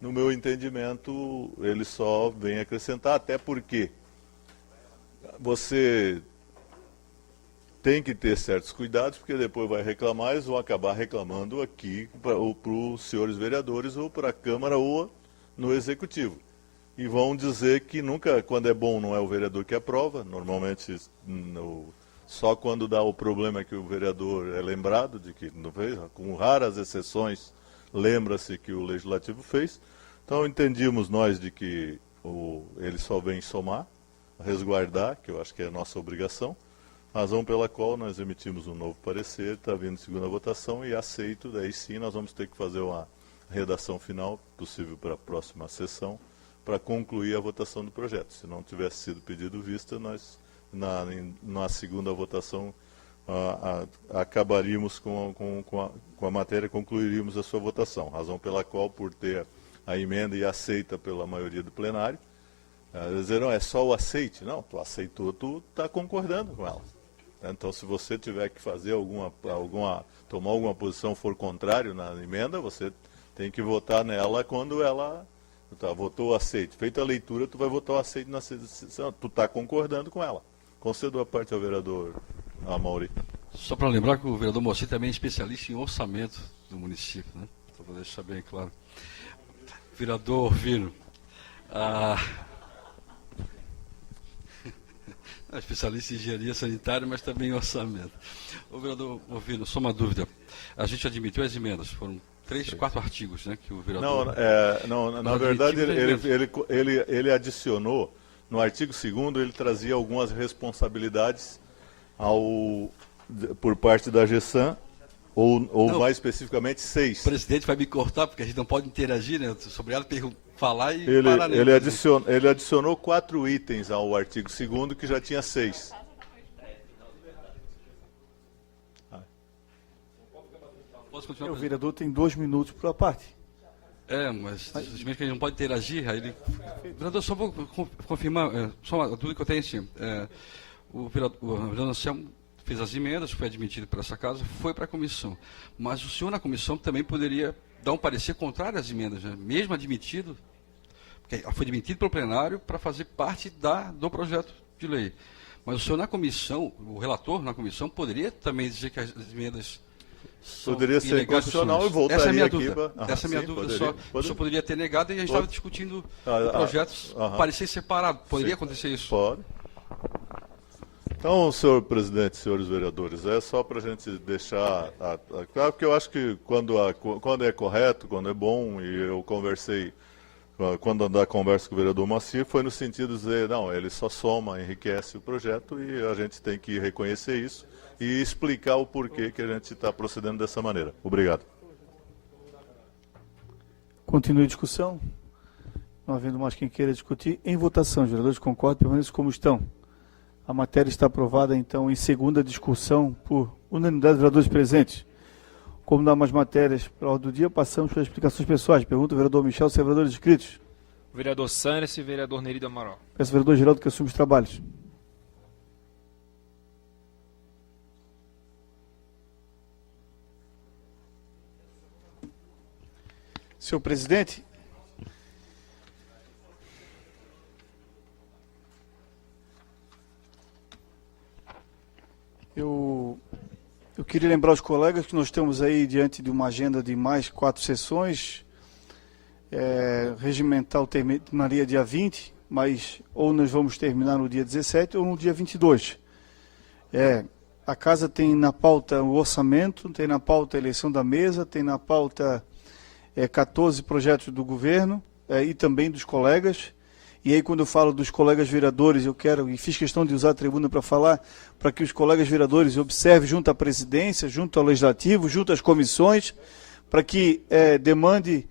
no meu entendimento, ele só vem acrescentar, até porque você tem que ter certos cuidados, porque depois vai reclamar, eles vão acabar reclamando aqui para os senhores vereadores, ou para a Câmara, ou no Executivo. E vão dizer que nunca, quando é bom, não é o vereador que aprova, normalmente só quando dá o problema é que o vereador é lembrado de que não fez, com raras exceções, lembra-se que o Legislativo fez. Então entendíamos nós de que ele só vem somar, resguardar, que eu acho que é a nossa obrigação, razão pela qual nós emitimos um novo parecer, está vindo segunda votação e aceito, daí sim nós vamos ter que fazer uma redação final, possível para a próxima sessão, para concluir a votação do projeto. Se não tivesse sido pedido vista, nós, na segunda votação, acabaríamos com a matéria, concluiríamos a sua votação. Razão pela qual, por ter a emenda e aceita pela maioria do plenário, dizer, não, é só o aceite. Não, tu aceitou, tu está concordando com ela. Então, se você tiver que fazer tomar alguma posição, for contrário na emenda, você tem que votar nela quando ela... votou o aceite. Feita a leitura, tu vai votar o aceite na sessão. Tu está concordando com ela. Concedo a parte ao vereador Amauri. Só para lembrar que o vereador Moacir também é especialista em orçamento do município, né? Só para deixar bem claro. Vereador Vino. É especialista em engenharia sanitária, mas também em orçamento. O vereador Vino, só uma dúvida. A gente admitiu as emendas, foram 3, 4 artigos, né, que o vereador... Na verdade, ele adicionou, no artigo 2º, ele trazia algumas responsabilidades por parte da GESAM, Ou Não. mais especificamente, 6. O presidente vai me cortar, porque a gente não pode interagir, né? Eu sou obrigado a falar e Ele, parar. Né? ele adicionou 4 itens ao artigo 2º, que já tinha 6. Posso continuar? O vereador tem 2 minutos por parte. Mas simplesmente que a gente não pode interagir, aí ele... Vereador, só vou confirmar, só uma dúvida que eu tenho assim, o vereador Anselmo fez as emendas, foi admitido por essa casa, foi para a comissão, mas o senhor na comissão também poderia dar um parecer contrário às emendas, né? Mesmo admitido, porque foi admitido pelo plenário para fazer parte do projeto de lei, mas o senhor na comissão, o relator na comissão, poderia também dizer que as emendas... Poderia ser inconstitucional e voltaria essa é a minha aqui dúvida. Essa é a minha dúvida. O senhor poderia ter negado e a gente estava discutindo o projeto, parecia separado. Poderia acontecer isso? Pode. Então, senhor presidente, senhores vereadores, é só para a gente deixar claro, porque eu acho que quando é correto, quando é bom, e eu conversei, quando da conversa com o vereador Moacir, foi no sentido de dizer, não, ele só soma, enriquece o projeto e a gente tem que reconhecer isso e explicar o porquê que a gente está procedendo dessa maneira. Obrigado. Continue a discussão. Não havendo mais quem queira discutir. Em votação, os vereadores concordam, permaneçam como estão. A matéria está aprovada, então, em segunda discussão por unanimidade dos vereadores presentes. Como não há mais matérias para a ordem do dia, passamos para as explicações pessoais. Pergunta o vereador Michel, se é vereadores inscritos. Vereador Sannes e vereador Nerido Amaral. Peço ao vereador Geraldo que assuma os trabalhos. Senhor presidente, eu queria lembrar aos colegas que nós estamos aí diante de uma agenda de mais 4 sessões. Regimental terminaria dia 20, mas ou nós vamos terminar no dia 17 ou no dia 22. A casa tem na pauta o orçamento, tem na pauta a eleição da mesa, tem na pauta 14 projetos do governo e também dos colegas. E aí, quando eu falo dos colegas vereadores, eu quero, e fiz questão de usar a tribuna para falar, para que os colegas vereadores observem junto à presidência, junto ao legislativo, junto às comissões, para que demande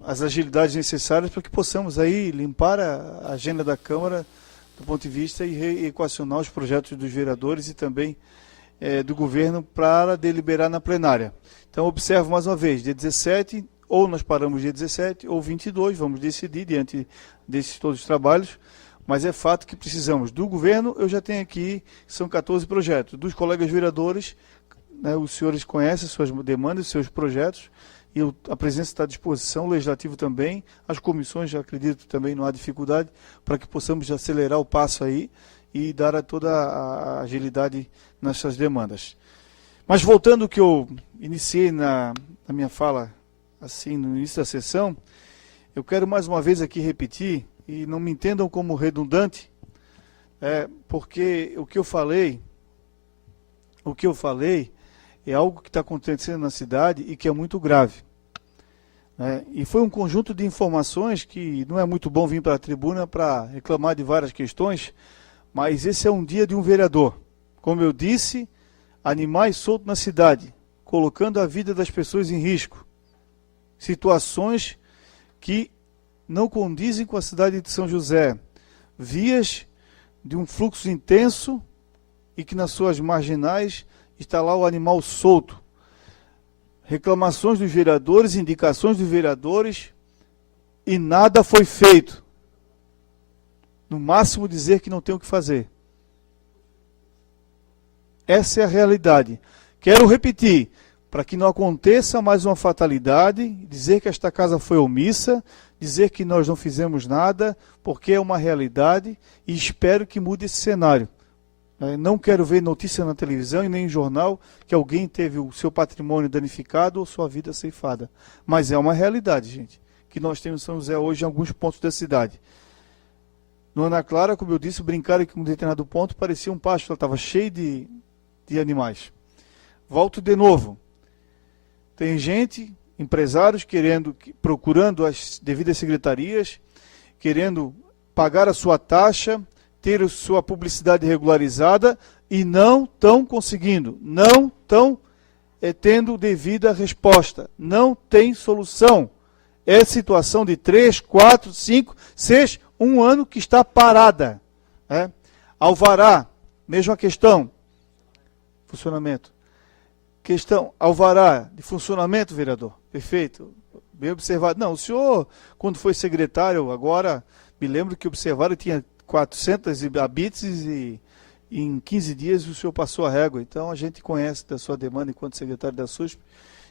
as agilidades necessárias para que possamos aí limpar a agenda da Câmara do ponto de vista e reequacionar os projetos dos vereadores e também do governo para deliberar na plenária. Então, observo mais uma vez, dia 17, ou nós paramos dia 17, ou 22, vamos decidir diante desses todos os trabalhos, mas é fato que precisamos do governo, eu já tenho aqui, são 14 projetos, dos colegas vereadores, né, os senhores conhecem suas demandas, seus projetos, e a presença está à disposição, o legislativo também, as comissões, já acredito também não há dificuldade, para que possamos acelerar o passo aí e dar toda a agilidade nessas demandas. Mas voltando ao que eu iniciei na minha fala, assim, no início da sessão, eu quero mais uma vez aqui repetir, e não me entendam como redundante, porque o que eu falei é algo que está acontecendo na cidade e que é muito grave. E foi um conjunto de informações que não é muito bom vir para a tribuna para reclamar de várias questões, mas esse é um dia de um vereador. Como eu disse, animais soltos na cidade, colocando a vida das pessoas em risco. Situações que não condizem com a cidade de São José. Vias de um fluxo intenso e que nas suas marginais está lá o animal solto. Reclamações dos vereadores, indicações dos vereadores e nada foi feito. No máximo dizer que não tem o que fazer. Essa é a realidade. Quero repetir, para que não aconteça mais uma fatalidade, dizer que esta casa foi omissa, dizer que nós não fizemos nada, porque é uma realidade e espero que mude esse cenário. Não quero ver notícia na televisão e nem em jornal que alguém teve o seu patrimônio danificado ou sua vida ceifada. Mas é uma realidade, gente, que nós temos em São José hoje em alguns pontos da cidade. No Ana Clara, como eu disse, brincaram que em um determinado ponto parecia um pasto, ela estava cheia de animais. Volto de novo. Tem gente, empresários, procurando as devidas secretarias, querendo pagar a sua taxa, ter a sua publicidade regularizada e não estão conseguindo, não estão tendo devida resposta. Não tem solução. É situação de 3, 4, 5, 6, 1 ano que está parada. Alvará, mesma questão. Funcionamento. Questão, alvará de funcionamento, vereador. Perfeito. Bem observado. Não, o senhor, quando foi secretário, agora, me lembro que observaram que tinha 400 habites e em 15 dias o senhor passou a régua. Então, a gente conhece da sua demanda enquanto secretário da SUSP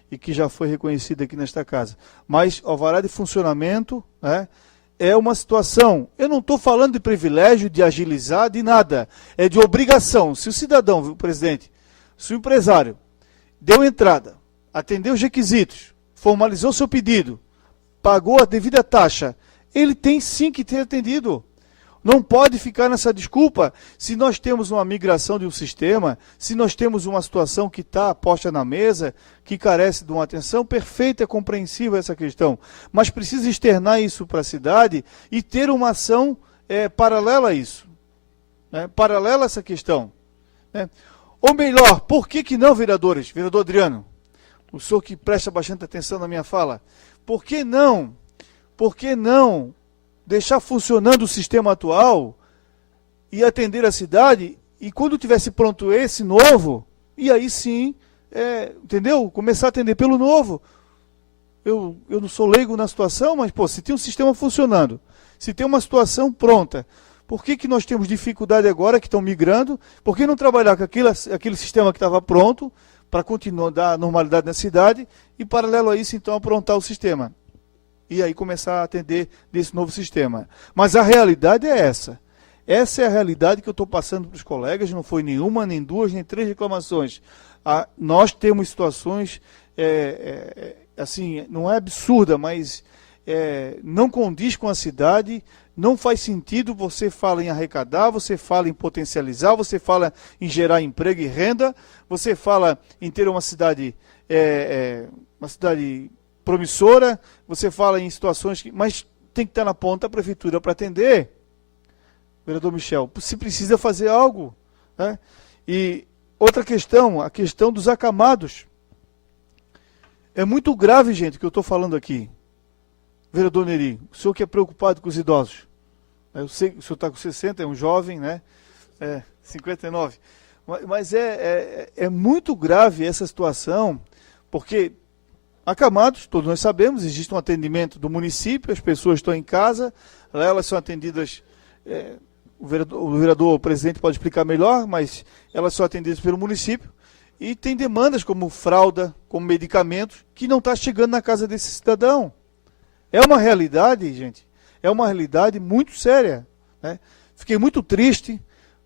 e que já foi reconhecida aqui nesta casa. Mas, alvará de funcionamento, é uma situação. Eu não estou falando de privilégio, de agilizar, de nada. É de obrigação. Se o cidadão, viu, presidente, se o empresário deu entrada, atendeu os requisitos, formalizou seu pedido, pagou a devida taxa, ele tem sim que ter atendido. Não pode ficar nessa desculpa se nós temos uma migração de um sistema, se nós temos uma situação que está posta na mesa, que carece de uma atenção perfeita, é compreensível essa questão, mas precisa externar isso para a cidade e ter uma ação paralela a isso, paralela a essa questão. Ou melhor, por que não, vereadores? Vereador Adriano, o senhor que presta bastante atenção na minha fala, por que não deixar funcionando o sistema atual e atender a cidade, e quando tivesse pronto esse novo, e aí sim, entendeu? Começar a atender pelo novo. Eu não sou leigo na situação, mas, pô, se tem um sistema funcionando, se tem uma situação pronta, por que nós temos dificuldade agora que estão migrando? Por que não trabalhar com aquele sistema que estava pronto, para continuar a dar normalidade na cidade, e paralelo a isso, então, aprontar o sistema? E aí começar a atender desse novo sistema. Mas a realidade é essa. Essa é a realidade que eu estou passando para os colegas, não foi nenhuma, nem duas, nem 3 reclamações. Nós temos situações, assim, não é absurda, mas não condiz com a cidade, não faz sentido. Você fala em arrecadar, você fala em potencializar, você fala em gerar emprego e renda, você fala em ter uma cidade promissora, você fala em situações mas tem que estar na ponta a prefeitura para atender. Vereador Michel, se precisa fazer algo. E outra questão, a questão dos acamados. É muito grave, gente, o que eu estou falando aqui. Vereador Neri, o senhor que é preocupado com os idosos. Eu sei que o senhor está com 60, é um jovem, 59. Mas é muito grave essa situação, porque acamados, todos nós sabemos, existe um atendimento do município, as pessoas estão em casa, elas são atendidas, o vereador, o presidente pode explicar melhor, mas elas são atendidas pelo município, e tem demandas como fralda, como medicamentos, que não está chegando na casa desse cidadão. É uma realidade, gente, é uma realidade muito séria. Fiquei muito triste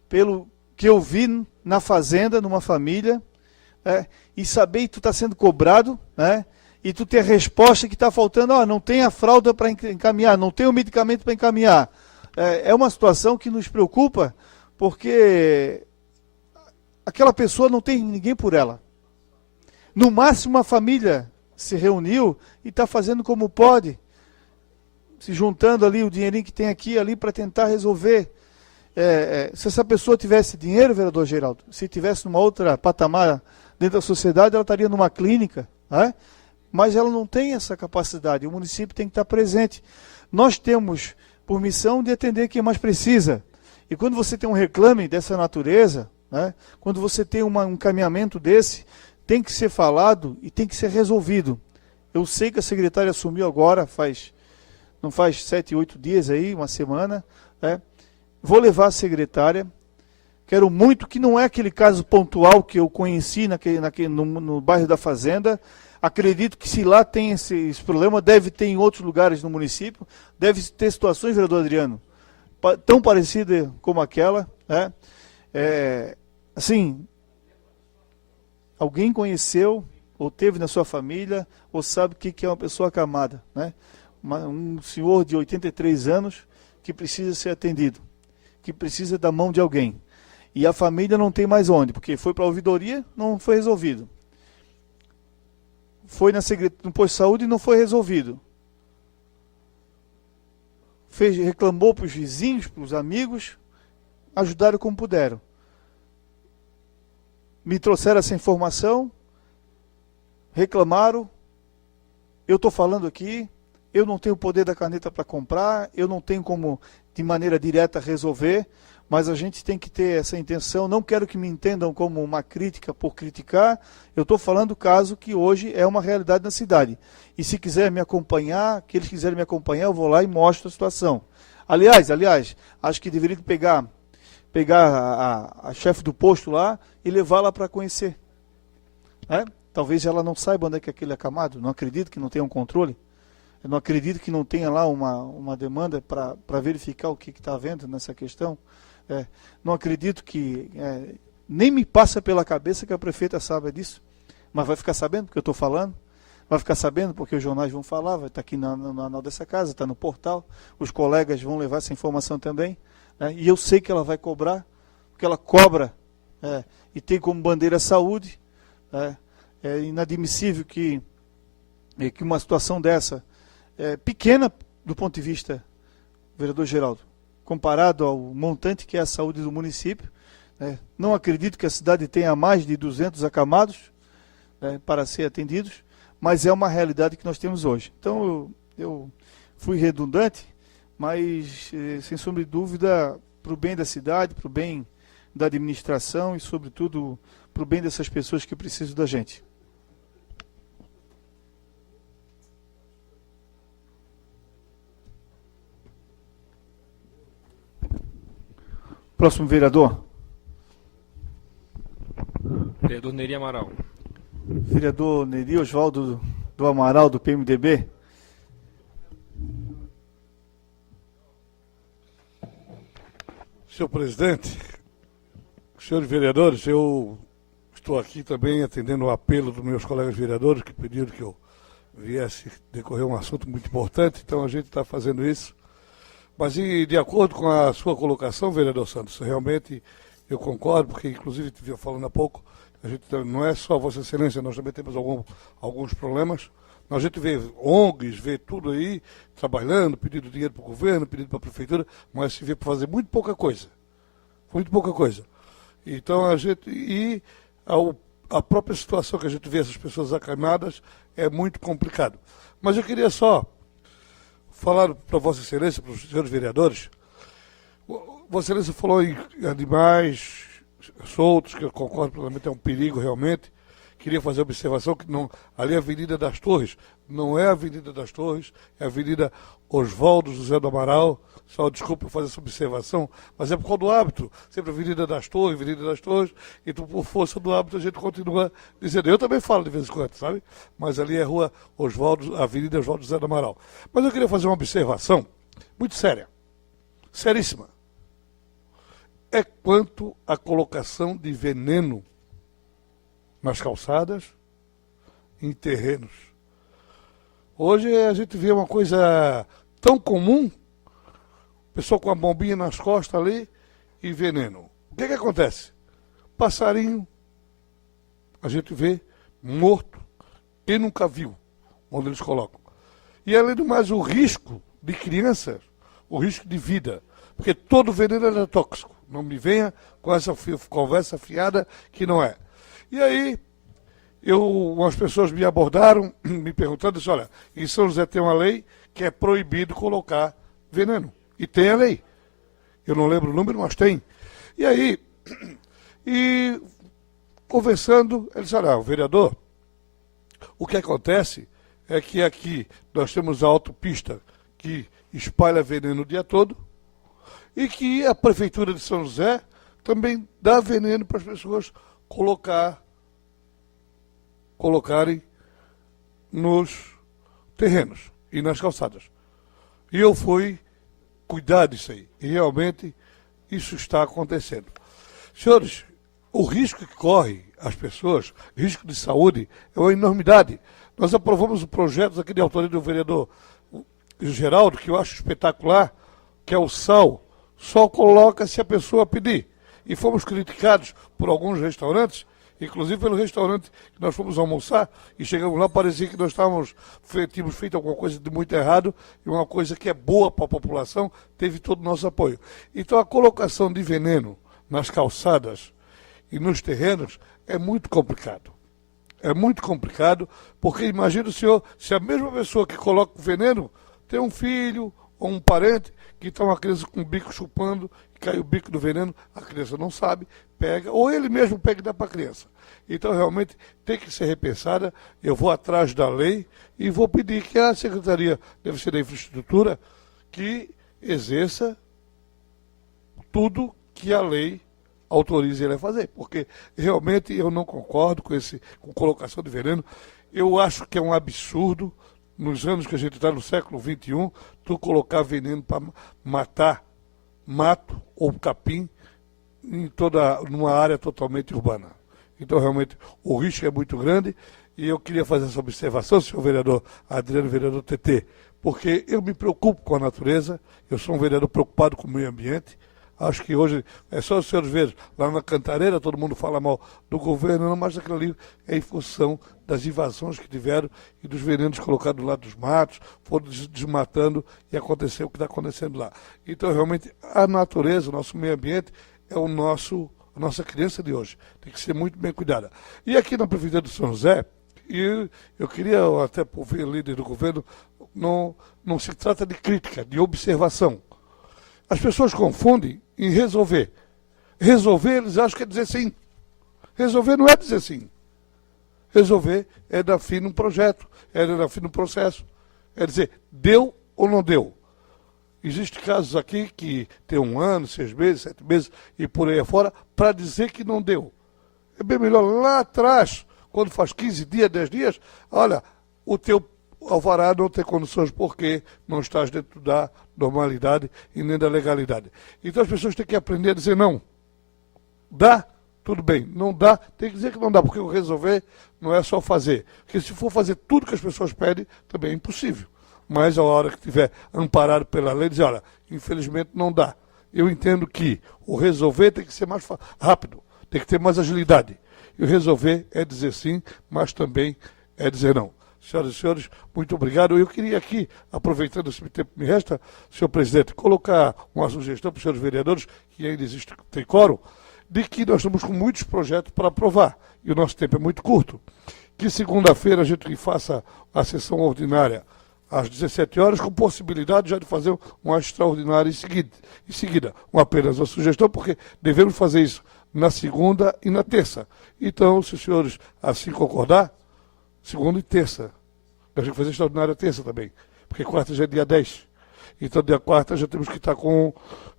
pelo que eu vi na fazenda, numa família, e saber que tu está sendo cobrado, e tu tem a resposta que está faltando, não tem a fralda para encaminhar, não tem o medicamento para encaminhar. É uma situação que nos preocupa, porque aquela pessoa não tem ninguém por ela. No máximo, a família se reuniu e está fazendo como pode, se juntando ali o dinheirinho que tem aqui ali para tentar resolver. Se essa pessoa tivesse dinheiro, vereador Geraldo, se tivesse numa outra patamar dentro da sociedade, ela estaria numa clínica, mas ela não tem essa capacidade, o município tem que estar presente. Nós temos por missão de atender quem mais precisa, e quando você tem um reclame dessa natureza, quando você tem um encaminhamento desse, tem que ser falado e tem que ser resolvido. Eu sei que a secretária assumiu agora, não faz 7, 8 dias aí, uma semana, vou levar a secretária, quero muito, que não é aquele caso pontual que eu conheci no bairro da Fazenda. Acredito que se lá tem esse problema, deve ter em outros lugares no município, deve ter situações, vereador Adriano, tão parecida como aquela. Assim, alguém conheceu, ou teve na sua família, ou sabe o que é uma pessoa acamada. Um senhor de 83 anos que precisa ser atendido, que precisa da mão de alguém. E a família não tem mais onde, porque foi para a ouvidoria, não foi resolvido. Foi no posto de saúde e não foi resolvido. Reclamou para os vizinhos, para os amigos, ajudaram como puderam. Me trouxeram essa informação, reclamaram, eu estou falando aqui, eu não tenho o poder da caneta para comprar, eu não tenho como, de maneira direta, resolver, mas a gente tem que ter essa intenção. Não quero que me entendam como uma crítica por criticar, eu estou falando do caso que hoje é uma realidade na cidade. E se quiser me acompanhar, que eles quiserem me acompanhar, eu vou lá e mostro a situação. Aliás, acho que deveria pegar a chefe do posto lá e levá-la para conhecer. Talvez ela não saiba onde é que aquele é acamado, não acredito que não tenha um controle, eu não acredito que não tenha lá uma demanda para verificar o que está havendo nessa questão. Não acredito que, nem me passa pela cabeça que a prefeita saiba disso, mas vai ficar sabendo porque eu estou falando, vai ficar sabendo porque os jornais vão falar, vai estar aqui no anal dessa casa, está no portal, os colegas vão levar essa informação também, e eu sei que ela vai cobrar, porque ela cobra, e tem como bandeira a saúde. É inadmissível que uma situação dessa, pequena do ponto de vista, vereador Geraldo, comparado ao montante que é a saúde do município, não acredito que a cidade tenha mais de 200 acamados para ser atendidos, mas é uma realidade que nós temos hoje. Então, eu fui redundante, mas, sem sombra de dúvida, para o bem da cidade, para o bem da administração e, sobretudo, para o bem dessas pessoas que precisam da gente. Próximo vereador. Vereador Neri Amaral. Vereador Neri Oswaldo do Amaral, do PMDB. Senhor presidente, senhores vereadores, eu estou aqui também atendendo o apelo dos meus colegas vereadores que pediram que eu viesse decorrer um assunto muito importante, então a gente está fazendo isso. Mas de acordo com a sua colocação, vereador Santos, realmente eu concordo, porque inclusive estive falando há pouco, a gente não é só Vossa Excelência, nós também temos alguns problemas. A gente vê ONGs, vê tudo aí, trabalhando, pedindo dinheiro para o governo, pedindo para a prefeitura, mas se vê para fazer muito pouca coisa. Muito pouca coisa. Então a própria situação que a gente vê essas pessoas acamadas é muito complicado. Mas eu queria só falar para Vossa Excelência, para os senhores vereadores. Vossa Excelência falou em animais soltos, que eu concordo plenamente, é um perigo realmente. Queria fazer a observação que não, ali é a Avenida das Torres, não é a Avenida das Torres, é a Avenida Oswaldo José do Amaral. Só desculpa fazer essa observação, mas é por causa do hábito. Sempre Avenida das Torres, e por força do hábito a gente continua dizendo. Eu também falo de vez em quando, sabe? Mas ali é a Rua Oswaldo, Avenida Oswaldo José do Amaral. Mas eu queria fazer uma observação muito séria, seríssima. É quanto à colocação de veneno nas calçadas, em terrenos. Hoje a gente vê uma coisa tão comum, pessoa com a bombinha nas costas ali e veneno. O que acontece? Passarinho, a gente vê morto, quem nunca viu onde eles colocam. E além do mais, o risco de crianças, o risco de vida, porque todo veneno é tóxico. Não me venha com essa conversa fiada que não é. E aí, umas pessoas me abordaram, me perguntando, disse, olha, em São José tem uma lei que é proibido colocar veneno. E tem a lei. Eu não lembro o número, mas tem. E aí, conversando, ele disse, olha, o vereador, o que acontece é que aqui nós temos a autopista que espalha veneno o dia todo e que a Prefeitura de São José também dá veneno para as pessoas colocarem nos terrenos e nas calçadas. E eu fui cuidar disso aí. E realmente isso está acontecendo. Senhores, o risco que corre as pessoas, risco de saúde, é uma enormidade. Nós aprovamos o projeto aqui de autoria do vereador Geraldo, que eu acho espetacular, que é o sal. Só coloca se a pessoa pedir. E fomos criticados por alguns restaurantes, inclusive pelo restaurante que nós fomos almoçar, e chegamos lá, parecia que nós tínhamos feito alguma coisa de muito errado, e uma coisa que é boa para a população, teve todo o nosso apoio. Então a colocação de veneno nas calçadas e nos terrenos é muito complicado. É muito complicado, porque imagina o senhor, se a mesma pessoa que coloca o veneno tem um filho ou um parente que está uma criança com o bico chupando, e cai o bico do veneno, a criança não sabe, pega, ou ele mesmo pega e dá para a criança. Então, realmente, tem que ser repensada. Eu vou atrás da lei e vou pedir que a Secretaria, deve ser da Infraestrutura, que exerça tudo que a lei autorize ele a fazer, porque realmente eu não concordo com colocação de veneno. Eu acho que é um absurdo, nos anos que a gente está no século XXI, tu colocar veneno para matar mato ou capim numa área totalmente urbana. Então, realmente, o risco é muito grande e eu queria fazer essa observação, senhor vereador Adriano, vereador TT, porque eu me preocupo com a natureza, eu sou um vereador preocupado com o meio ambiente. Acho que hoje é só os senhores verem, lá na Cantareira todo mundo fala mal do governo, não, mas aquilo ali é em função das invasões que tiveram e dos venenos colocados do lado dos matos, foram desmatando e aconteceu o que está acontecendo lá. Então, realmente, a natureza, o nosso meio ambiente, é a nossa criança de hoje. Tem que ser muito bem cuidada. E aqui na Prefeitura do São José, e eu queria até ouvir o líder do governo, não se trata de crítica, de observação. As pessoas confundem em resolver. Resolver, eles acham que é dizer sim. Resolver não é dizer sim. Resolver é dar fim num projeto, é dar fim num processo. É dizer, deu ou não deu. Existem casos aqui que tem 1 ano, 6 meses, 7 meses e por aí afora, para dizer que não deu. É bem melhor lá atrás, quando faz 15 dias, 10 dias, olha, o teu alvará não tem condições porque não estás dentro da normalidade e nem da legalidade. Então as pessoas têm que aprender a dizer não. Dá, tudo bem. Não dá, tem que dizer que não dá, porque o resolver não é só fazer. Porque se for fazer tudo que as pessoas pedem, também é impossível. Mas a hora que estiver amparado pela lei, dizer, olha, infelizmente não dá. Eu entendo que o resolver tem que ser mais rápido, tem que ter mais agilidade. E o resolver é dizer sim, mas também é dizer não. Senhoras e senhores, muito obrigado. Eu queria aqui, aproveitando esse tempo que me resta, senhor presidente, colocar uma sugestão para os senhores vereadores, que ainda existe, tem quórum, de que nós estamos com muitos projetos para aprovar, e o nosso tempo é muito curto. Que segunda-feira a gente faça a sessão ordinária às 17 horas, com possibilidade já de fazer uma extraordinária em seguida. Apenas uma sugestão, porque devemos fazer isso na segunda e na terça. Então, se os senhores assim concordar, segunda e terça. Nós temos que fazer extraordinária terça também, porque quarta já é dia 10. Então, dia 4 já temos que estar com...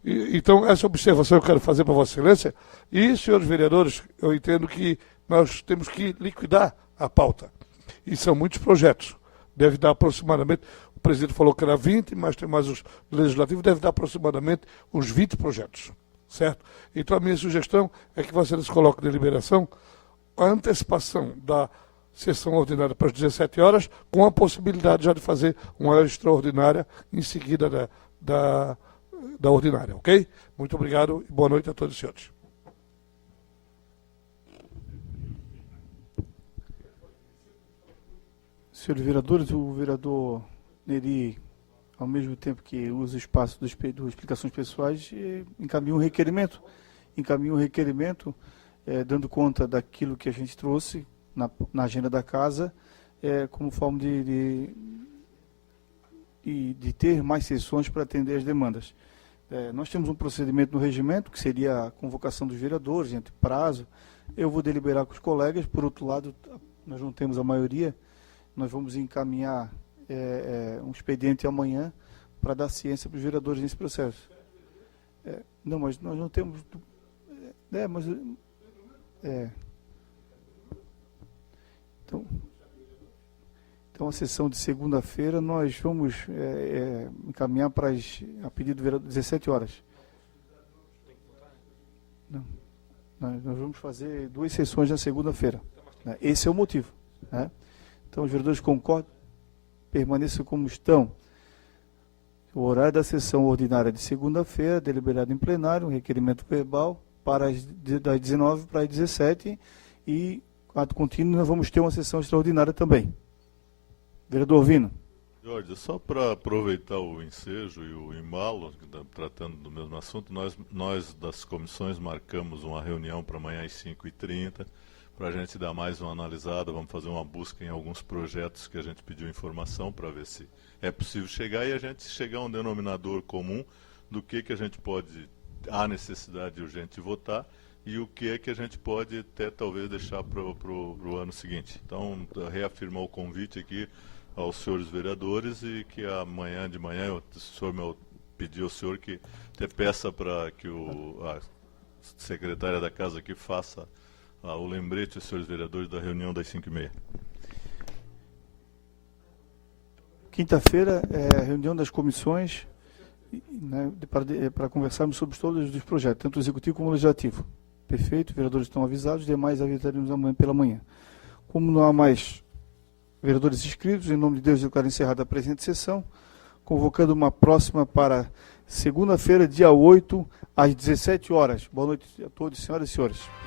Então, essa observação eu quero fazer para Vossa Excelência. E, senhores vereadores, eu entendo que nós temos que liquidar a pauta. E são muitos projetos. Deve dar aproximadamente, o presidente falou que era 20, mas tem mais os legislativos, deve dar aproximadamente uns 20 projetos, certo? Então a minha sugestão é que Vossa Excelência coloque de deliberação a antecipação da sessão ordinária para as 17 horas, com a possibilidade já de fazer uma extraordinária em seguida da ordinária, ok? Muito obrigado e boa noite a todos os senhores. Senhores vereadores, o vereador Neri, ao mesmo tempo que usa o espaço do explicações pessoais, encaminha um requerimento, dando conta daquilo que a gente trouxe na agenda da casa, como forma de ter mais sessões para atender as demandas. Nós temos um procedimento no regimento, que seria a convocação dos vereadores, entre prazo. Eu vou deliberar com os colegas, por outro lado, nós não temos a maioria. Nós vamos encaminhar um expediente amanhã para dar ciência para os vereadores nesse processo. Não, mas nós não temos... Então, a sessão de segunda-feira nós vamos encaminhar a pedido do vereador 17 horas. Não, nós vamos fazer 2 sessões na segunda-feira. Esse é o motivo, né? Então, os vereadores concordam, permaneçam como estão. O horário da sessão ordinária de segunda-feira, deliberado em plenário, um requerimento verbal das 19 para as 17 e, ato contínuo, nós vamos ter uma sessão extraordinária também. Vereador Vino. Jorge, só para aproveitar o ensejo e o embalo, tratando do mesmo assunto, nós das comissões marcamos uma reunião para amanhã às 5h30, para a gente dar mais uma analisada. Vamos fazer uma busca em alguns projetos que a gente pediu informação para ver se é possível chegar e a gente chegar a um denominador comum do que a gente pode, há necessidade urgente de votar e o que é que a gente pode até talvez deixar para o ano seguinte. Então, reafirmar o convite aqui aos senhores vereadores e que amanhã de manhã, o senhor pedir ao senhor que até peça para que a secretária da casa aqui faça o lembrete aos senhores vereadores da reunião das 5h30. Quinta-feira é a reunião das comissões, né, para conversarmos sobre todos os projetos, tanto o executivo como o legislativo. Perfeito, os vereadores estão avisados, os demais avisaremos amanhã pela manhã. Como não há mais vereadores inscritos, em nome de Deus, eu quero encerrar a presente sessão, convocando uma próxima para segunda-feira, dia 8, às 17 horas. Boa noite a todos, senhoras e senhores.